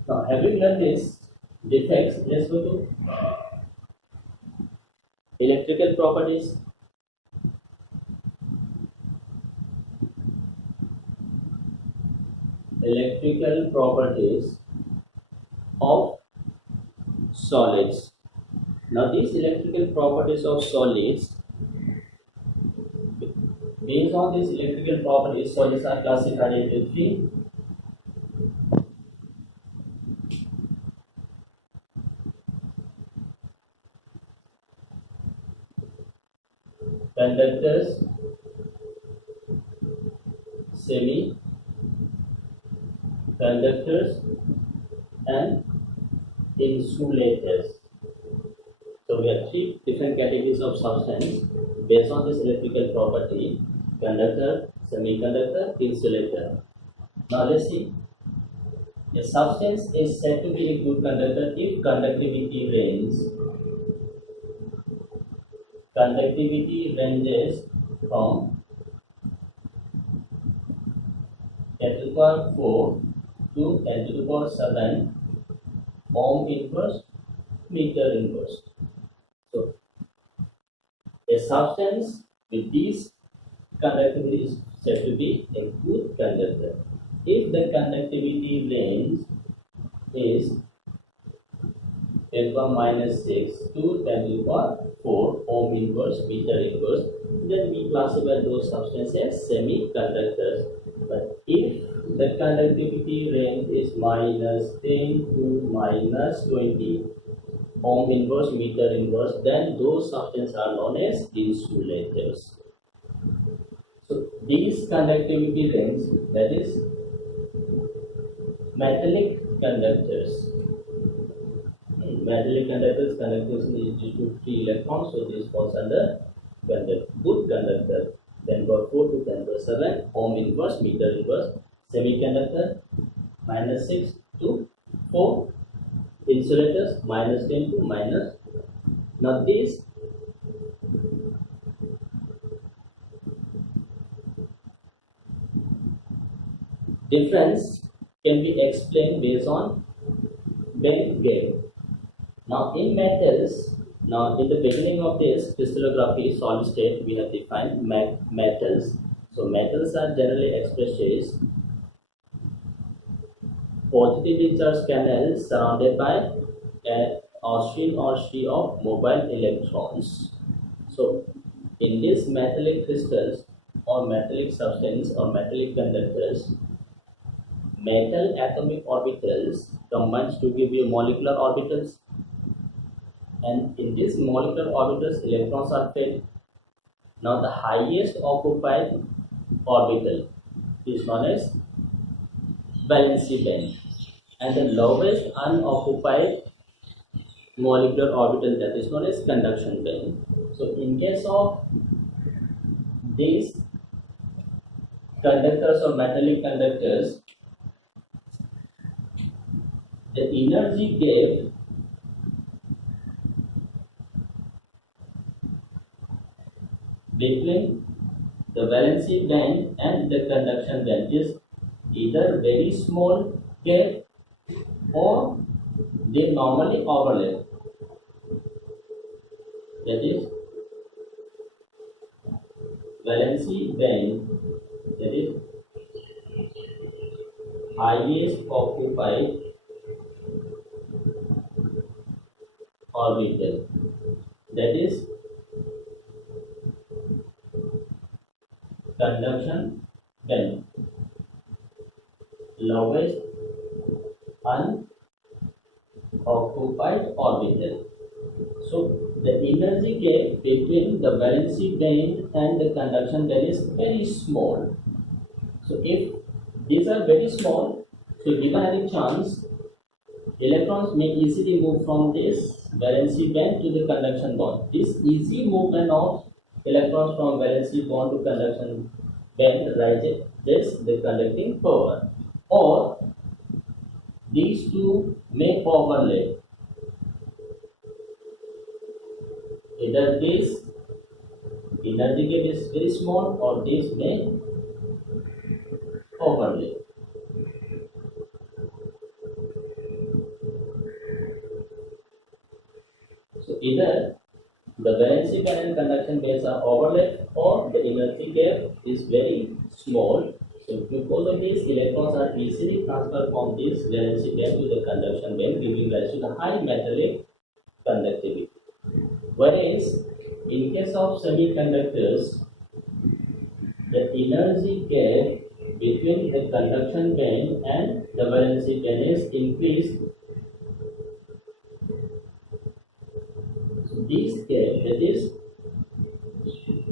Now, having learned this defects, let's go to electrical properties. Electrical properties of solids. Now, these electrical properties of solids, based on these electrical properties, solids are classified into 3. Conductors, semi-conductors, and insulators. So we have 3 different categories of substance based on this electrical property: conductor, semiconductor, insulator. Now let's see. A substance is said to be a good conductor if conductivity ranges from 10 to the power 4 to 10 to the power 7 ohm inverse meter inverse. So a substance with these conductivity is said to be a good conductor if the conductivity range is 10 to the minus 6 to 10 to the power 4 ohm inverse meter inverse. Then we classify those substances as semiconductors. But if the conductivity range is minus 10 to minus 20 ohm inverse meter inverse, then those substances are known as insulators. So these conductivity range, that is metallic conductors. Metallic conductors, conductivity is due to 3 electrons, so this falls under good conductor. Then got 4 to 10 to 7 ohm inverse meter inverse. Semiconductor minus 6 to 4. Insulators minus 10 to minus. Now these difference can be explained based on band gap. Now in metals, now in the beginning of this crystallography solid state, we have defined metals. So metals are generally expressed as positively charged canals surrounded by a string or sheet of mobile electrons. So in these metallic crystals or metallic substance or metallic conductors, metal atomic orbitals combines to give you molecular orbitals, and in these molecular orbitals electrons are fed. Now the highest occupied orbital is known as valency band, and the lowest unoccupied molecular orbital, that is known as conduction band. So in case of these conductors or metallic conductors, the energy gap between the valency band and the conduction band is either very small gap or they normally overlap. That is valency band, that is highest occupied orbital, that is conduction band, lowest unoccupied orbital. So the energy gap between the valency band and the conduction band is very small. So if these are very small, so given any chance, electrons may easily move from this valency band to the conduction bond. This easy movement of electrons from valency bond to conduction band raises the conducting power, or these two may overlap. Either this energy gap is very small or this may overlap. So either the valency band and conduction bands are overlapped or the energy gap is very small. So because of this, electrons are easily transferred from this valency band to the conduction band, giving rise to the high metallic conductivity. Whereas in case of semiconductors, the energy gap between the conduction band and the valency band is increased. So this gap, that is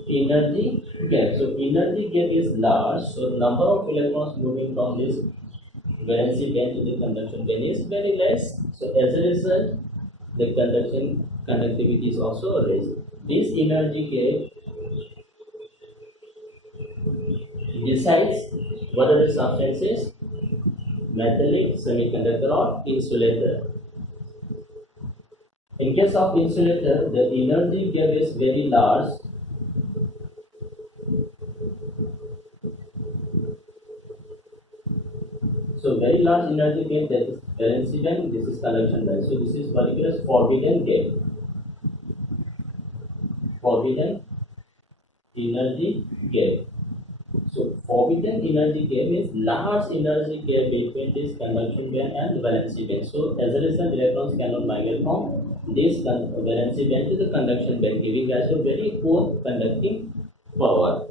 energy gap. So energy gap is large. So number of electrons moving from this valency band to the conduction band is very less. So as a result, the conductivity is also raised. This energy gap decides whether the substance is metallic, semiconductor or insulator. In case of insulator, the energy gap is very large. So very large energy gap, that is valency band, this is conduction band. So this is particular forbidden gap. Forbidden energy gap. So forbidden energy gap means large energy gap between this conduction band and the valency band. So as a result, electrons cannot migrate from this valency band to the conduction band, giving rise to very poor conducting power.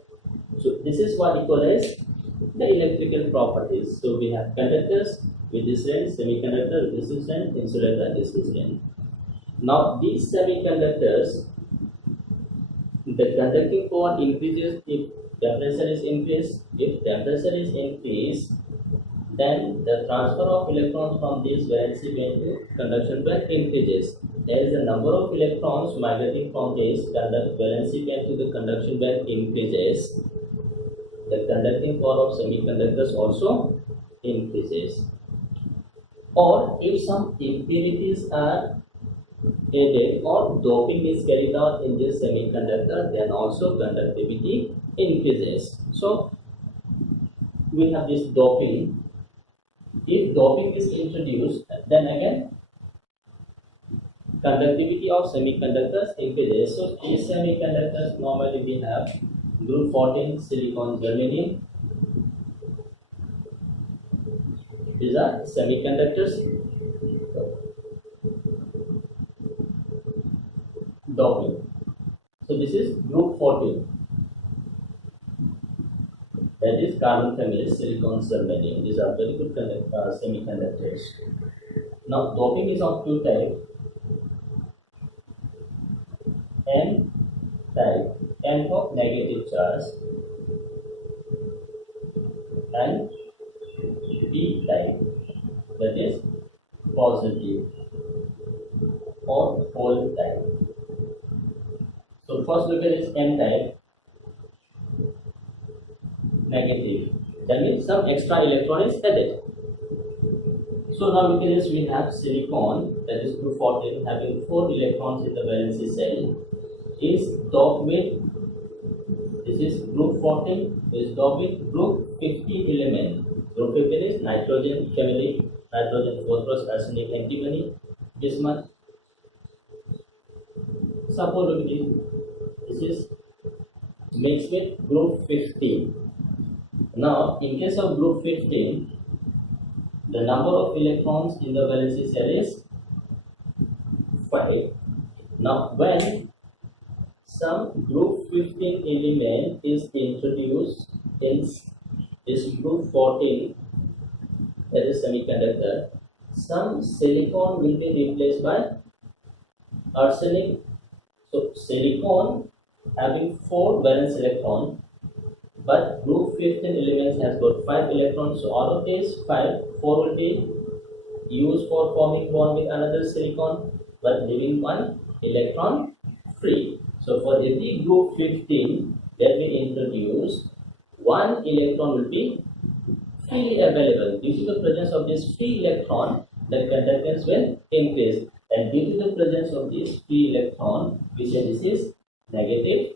So this is what we call as the electrical properties. So we have conductors with this range, semiconductor with this range, insulator this range. Now these semiconductors, the conducting power increases if temperature is increased. If temperature is increased, then the transfer of electrons from this valency band to conduction band increases. As the number of electrons migrating from this valency band to the conduction band increases, the conducting power of semiconductors also increases. Or if some impurities are added or doping is carried out in this semiconductor, then also conductivity increases. So we have this doping. If doping is introduced, then again conductivity of semiconductors increases. So these semiconductors normally we have group 14 silicon germanium. These are semiconductors doping. So this is group 14. That is carbon family silicon germanium. These are very good semiconductors. Now doping is of two types. N type, N for negative charge, and P type, that is positive or hole type. So first look at this N type, negative. That means some extra electron is added. So now look at this, we have silicon, that is group 14, having 4 electrons in the valency cell, is doped with, this is group 14, is doped with group 15 element. Group 15 is nitrogen family, nitrogen, phosphorus, arsenic, antimony, bismuth. Suppose look at this is mixed with group 15. Now in case of group 15, the number of electrons in the valency cell is 5. Now when some group 15 element is introduced in this group 14, that is semiconductor, some silicon will be replaced by arsenic. So silicon having 4 valence electrons, but group 15 elements has got 5 electrons. So out of these 5, 4 will be used for forming bond with another silicon, but leaving 1 electron free. So for every group 15 that we introduce, 1 electron will be freely available. Due to the presence of this free electron, the conductance will increase. And due to the presence of this free electron, we say this is negative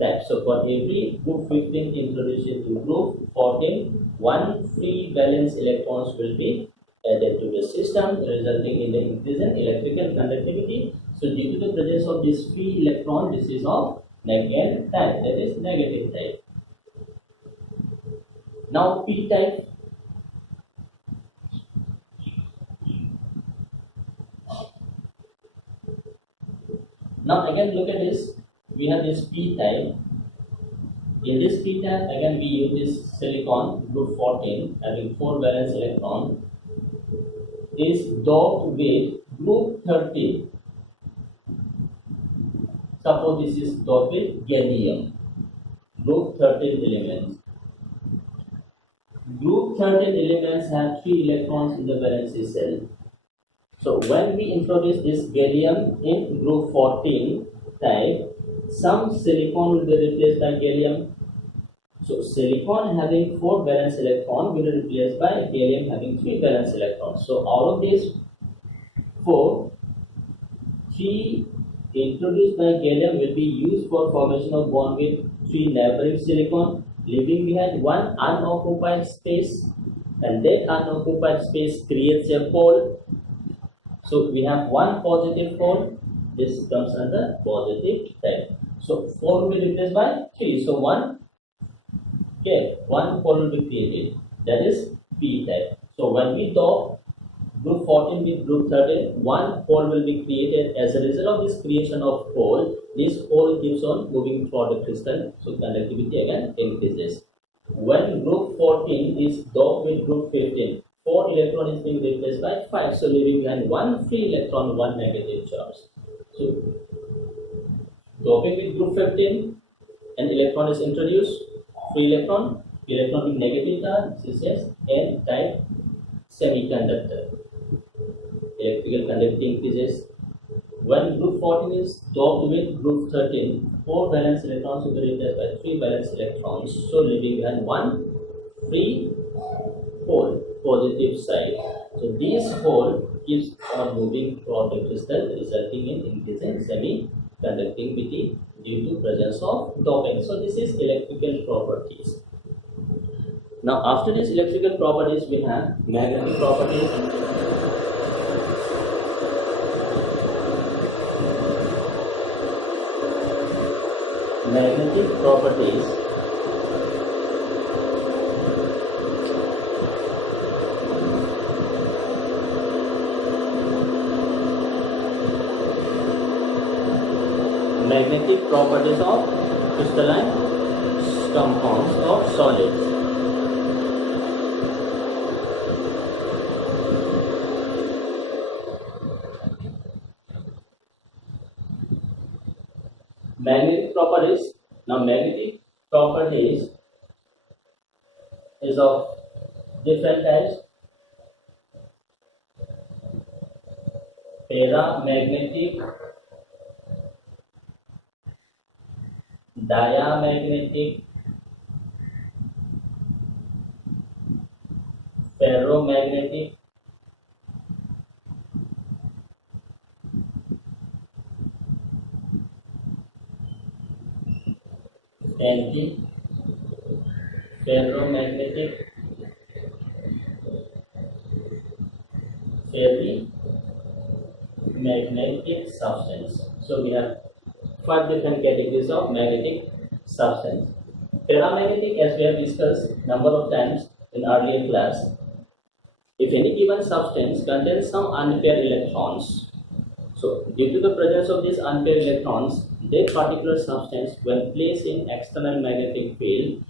type. So for every group 15 introduced into group 14, 1 free valence electrons will be added to the system, resulting in the increase in electrical conductivity. So due to the presence of this free electron, this is of negative type, that is negative type. Now P type. Now again look at this, we have this P type. In this P type, again we use this silicon group 14 having 4 valence electron, is doped with group 13. Suppose this is doped with gallium, group 13 elements. Group 13 elements have 3 electrons in the valency cell. So when we introduce this gallium in group 14 type, some silicon will be replaced by gallium. So silicon having 4 valence electrons will be replaced by gallium having 3 valence electrons. So out of these 4, 3 introduced by gallium will be used for formation of bond with 3 neighboring silicon, leaving behind 1 unoccupied space, and that unoccupied space creates a pole. So we have 1 positive pole, this comes under positive type. So 4 will be replaced by 3. So 1 pole will be created, that is P type. So when we dope group 14 with group 13, 1 pole will be created. As a result of this creation of pole, this pole keeps on moving throughout the crystal, so conductivity again increases. When group 14 is doped with group 15, 4 electron is being replaced by 5, so leaving behind 1 free electron, 1 negative charge. So doping with group 15, an electron is introduced, free electron with negative charge, this is N type semiconductor. Electrical conductivity increases. When group 14 is doped with group 13, 4 valence electrons will be replaced by 3 valence electrons, so leaving behind 1 free pole, positive side. So this pole keeps on moving throughout the crystal, resulting in increase in semi-conductivity due to presence of doping. So this is electrical properties. Now after these electrical properties we have magnetic properties. Magnetic properties. Magnetic properties of crystalline compounds or solids. Magnetic properties. Now magnetic properties is of different types. Paramagnetic, diamagnetic, ferromagnetic, anti-ferromagnetic, ferrimagnetic substance. So we have 5 different categories of magnetic substance. Paramagnetic, as we have discussed number of times in earlier class, if any given substance contains some unpaired electrons, so due to the presence of these unpaired electrons, that particular substance, when placed in external magnetic field,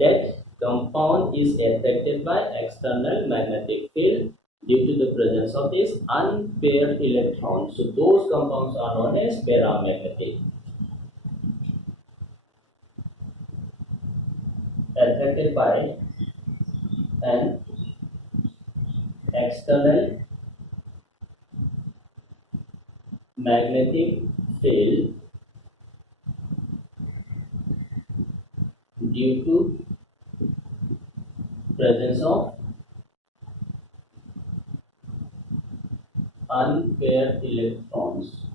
that compound is attracted by external magnetic field due to the presence of these unpaired electrons. So those compounds are known as paramagnetic. Attracted by an external magnetic field due to presence of unpaired electrons.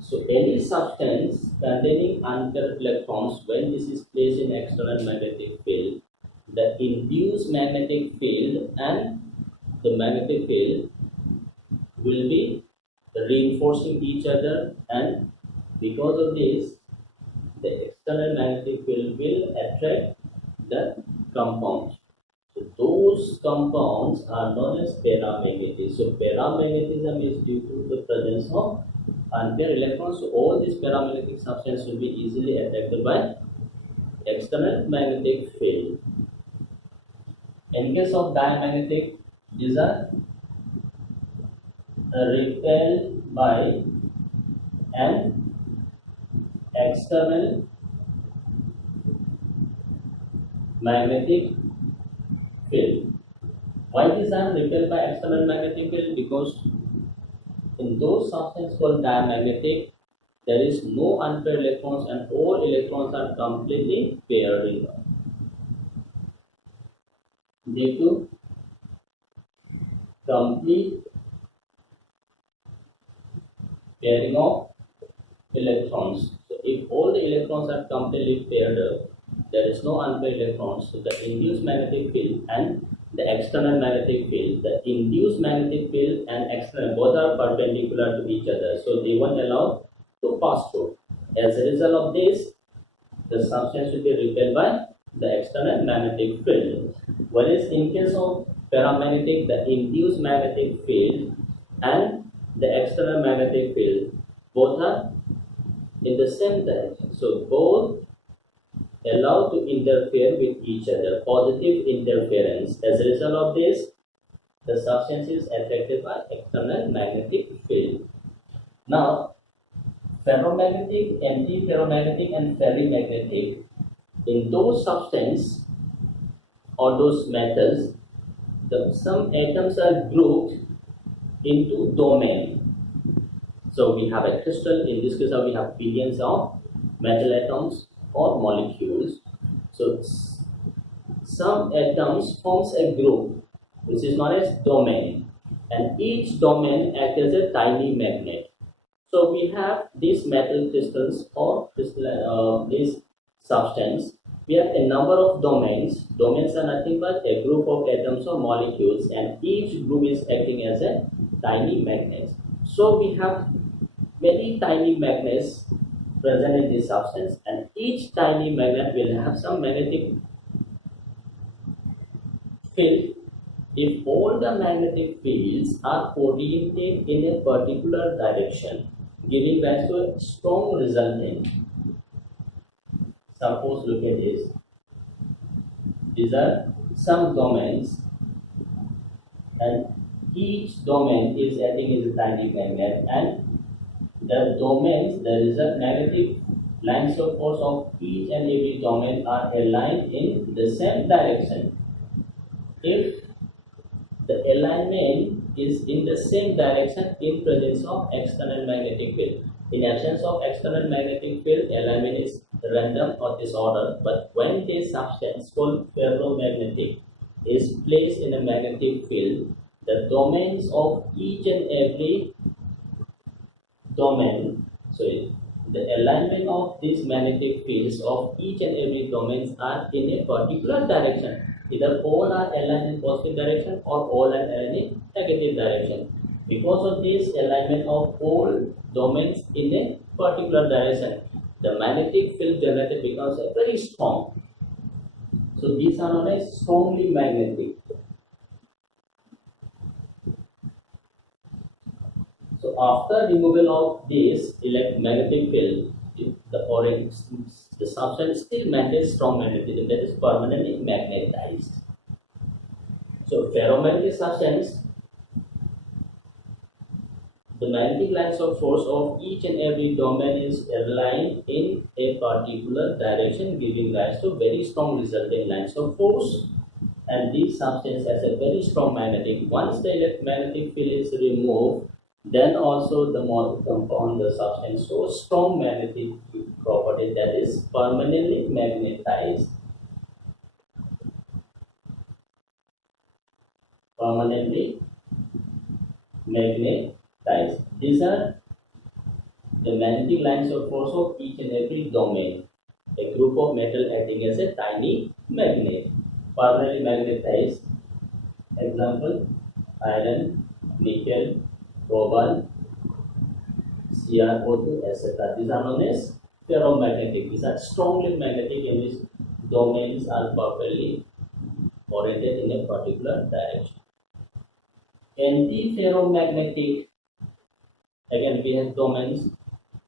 So any substance containing unpaired electrons, when this is placed in external magnetic field, the induced magnetic field and the magnetic field will be reinforcing each other, and because of this the external magnetic field will attract the compounds. So those compounds are known as paramagnetic. So paramagnetism is due to the presence of unpaired electrons. So all these paramagnetic substances will be easily attracted by external magnetic field. In case of diamagnetic, these are repelled by an external magnetic field. Why these are repelled by external magnetic field? Because in those substances called diamagnetic, there is no unpaired electrons and all electrons are completely paired in one. Due to complete pairing of electrons. So if all the electrons are completely paired up, there is no unpaired electrons. So the induced magnetic field and the external magnetic field, the induced magnetic field and external, both are perpendicular to each other. So they won't allow to pass through. As a result of this, the substance will be repelled by the external magnetic field. Whereas in case of paramagnetic, the induced magnetic field and the external magnetic field, both are in the same direction. So both allow to interfere with each other, positive interference. As a result of this, the substance is attracted by external magnetic field. Now, ferromagnetic, anti-ferromagnetic and ferrimagnetic, in those substances or those metals, some atoms are grouped into domain. So we have a crystal, in this case we have billions of metal atoms or molecules. So some atoms forms a group which is known as domain, and each domain acts as a tiny magnet. So we have these metal crystals or crystal, this substance we have a number of domains. Domains are nothing but a group of atoms or molecules, and each group is acting as a tiny magnet. So we have many tiny magnets present in this substance, and each tiny magnet will have some magnetic field. If all the magnetic fields are oriented in a particular direction, giving rise to a strong resultant. Suppose look at this. These are some domains, and each domain is acting as a tiny magnet, and the domains, the result magnetic lines of force of each and every domain are aligned in the same direction. If the alignment is in the same direction in presence of external magnetic field. In absence of external magnetic field, alignment is random or disordered, but when this substance called ferromagnetic is placed in a magnetic field, the domains of each and every domain, the alignment of these magnetic fields of each and every domains are in a particular direction. Either all are aligned in positive direction or all are aligned in negative direction. Because of this alignment of all domains in a particular direction, the magnetic field generated becomes very strong. So these are known as strongly magnetic. So after removal of this electromagnetic field, the substance still maintains strong magnetism, that is permanently magnetized. So ferromagnetic substance, the magnetic lines of force of each and every domain is aligned in a particular direction, giving rise to very strong resulting lines of force. And this substance has a very strong magnetic. Once the electromagnetic field is removed, then also the molecule compound, the substance shows strong magnetic property, that is permanently magnetized. Permanently magnetized. These are the magnetic lines of force of each and every domain. A group of metal acting as a tiny magnet. Permanently magnetized. Example: iron, nickel, cobalt, CrO2, etc. These are known as ferromagnetic. These are strongly magnetic, in which domains are perfectly oriented in a particular direction. Anti-ferromagnetic, again we have domains.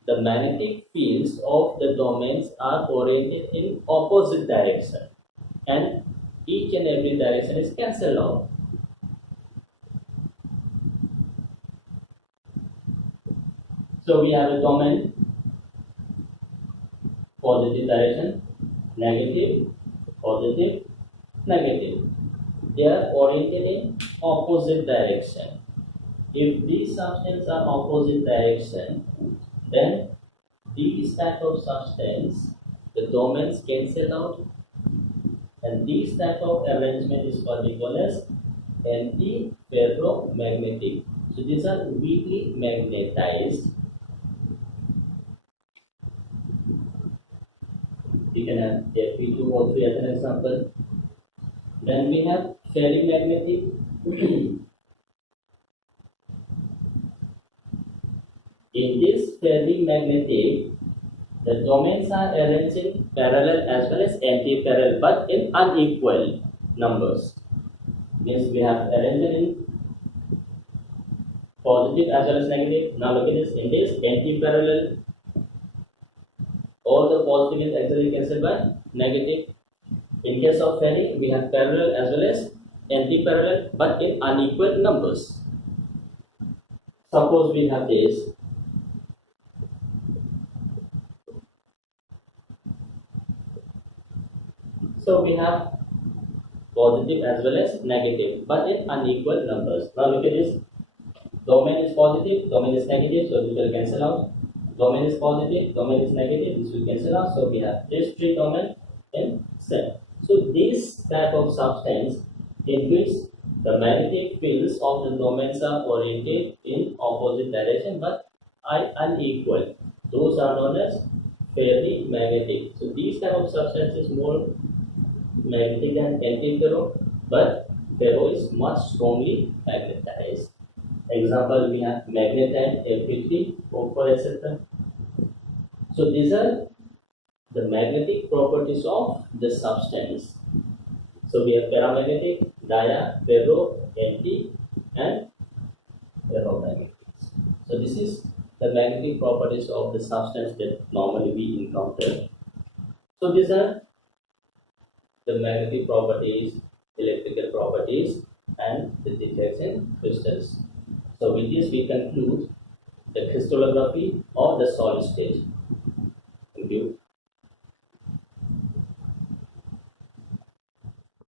The magnetic fields of the domains are oriented in opposite direction, and each and every direction is cancelled out. So we have a domain, positive direction, negative, positive, negative. They are oriented in opposite direction. If these substances are opposite direction, then these type of substance, the domains cancel out, and this type of arrangement is called as anti-ferromagnetic. So these are weakly magnetized. You can have Fe2O3 as an example. Then we have ferrimagnetic. In this ferrimagnetic, the domains are arranged in parallel as well as anti-parallel, but in unequal numbers. Means we have arranged in positive as well as negative. Now look at this. In this anti-parallel, all the positive is actually cancelled by negative. In case of ferri, we have parallel as well as anti-parallel, but in unequal numbers. Suppose we have this. So we have positive as well as negative, but in unequal numbers. Now look at this. Domain is positive, domain is negative, so this will cancel out. Domain is positive, domain is negative, this will cancel out. So we have these three domains in set. So this type of substance in which the magnetic fields of the domains are oriented in opposite direction but are unequal, those are known as fairly magnetic. So these type of substances more magnetic than anti-ferro, but ferro is much strongly magnetized. Example, we have magnetite Fe3O4, etc. So these are the magnetic properties of the substance. So we have paramagnetic, dia, ferro, anti, and ferromagnetic. So this is the magnetic properties of the substance that normally we encounter. So these are the magnetic properties, electrical properties, and the defects in crystals. So with this we conclude the crystallography of the solid state.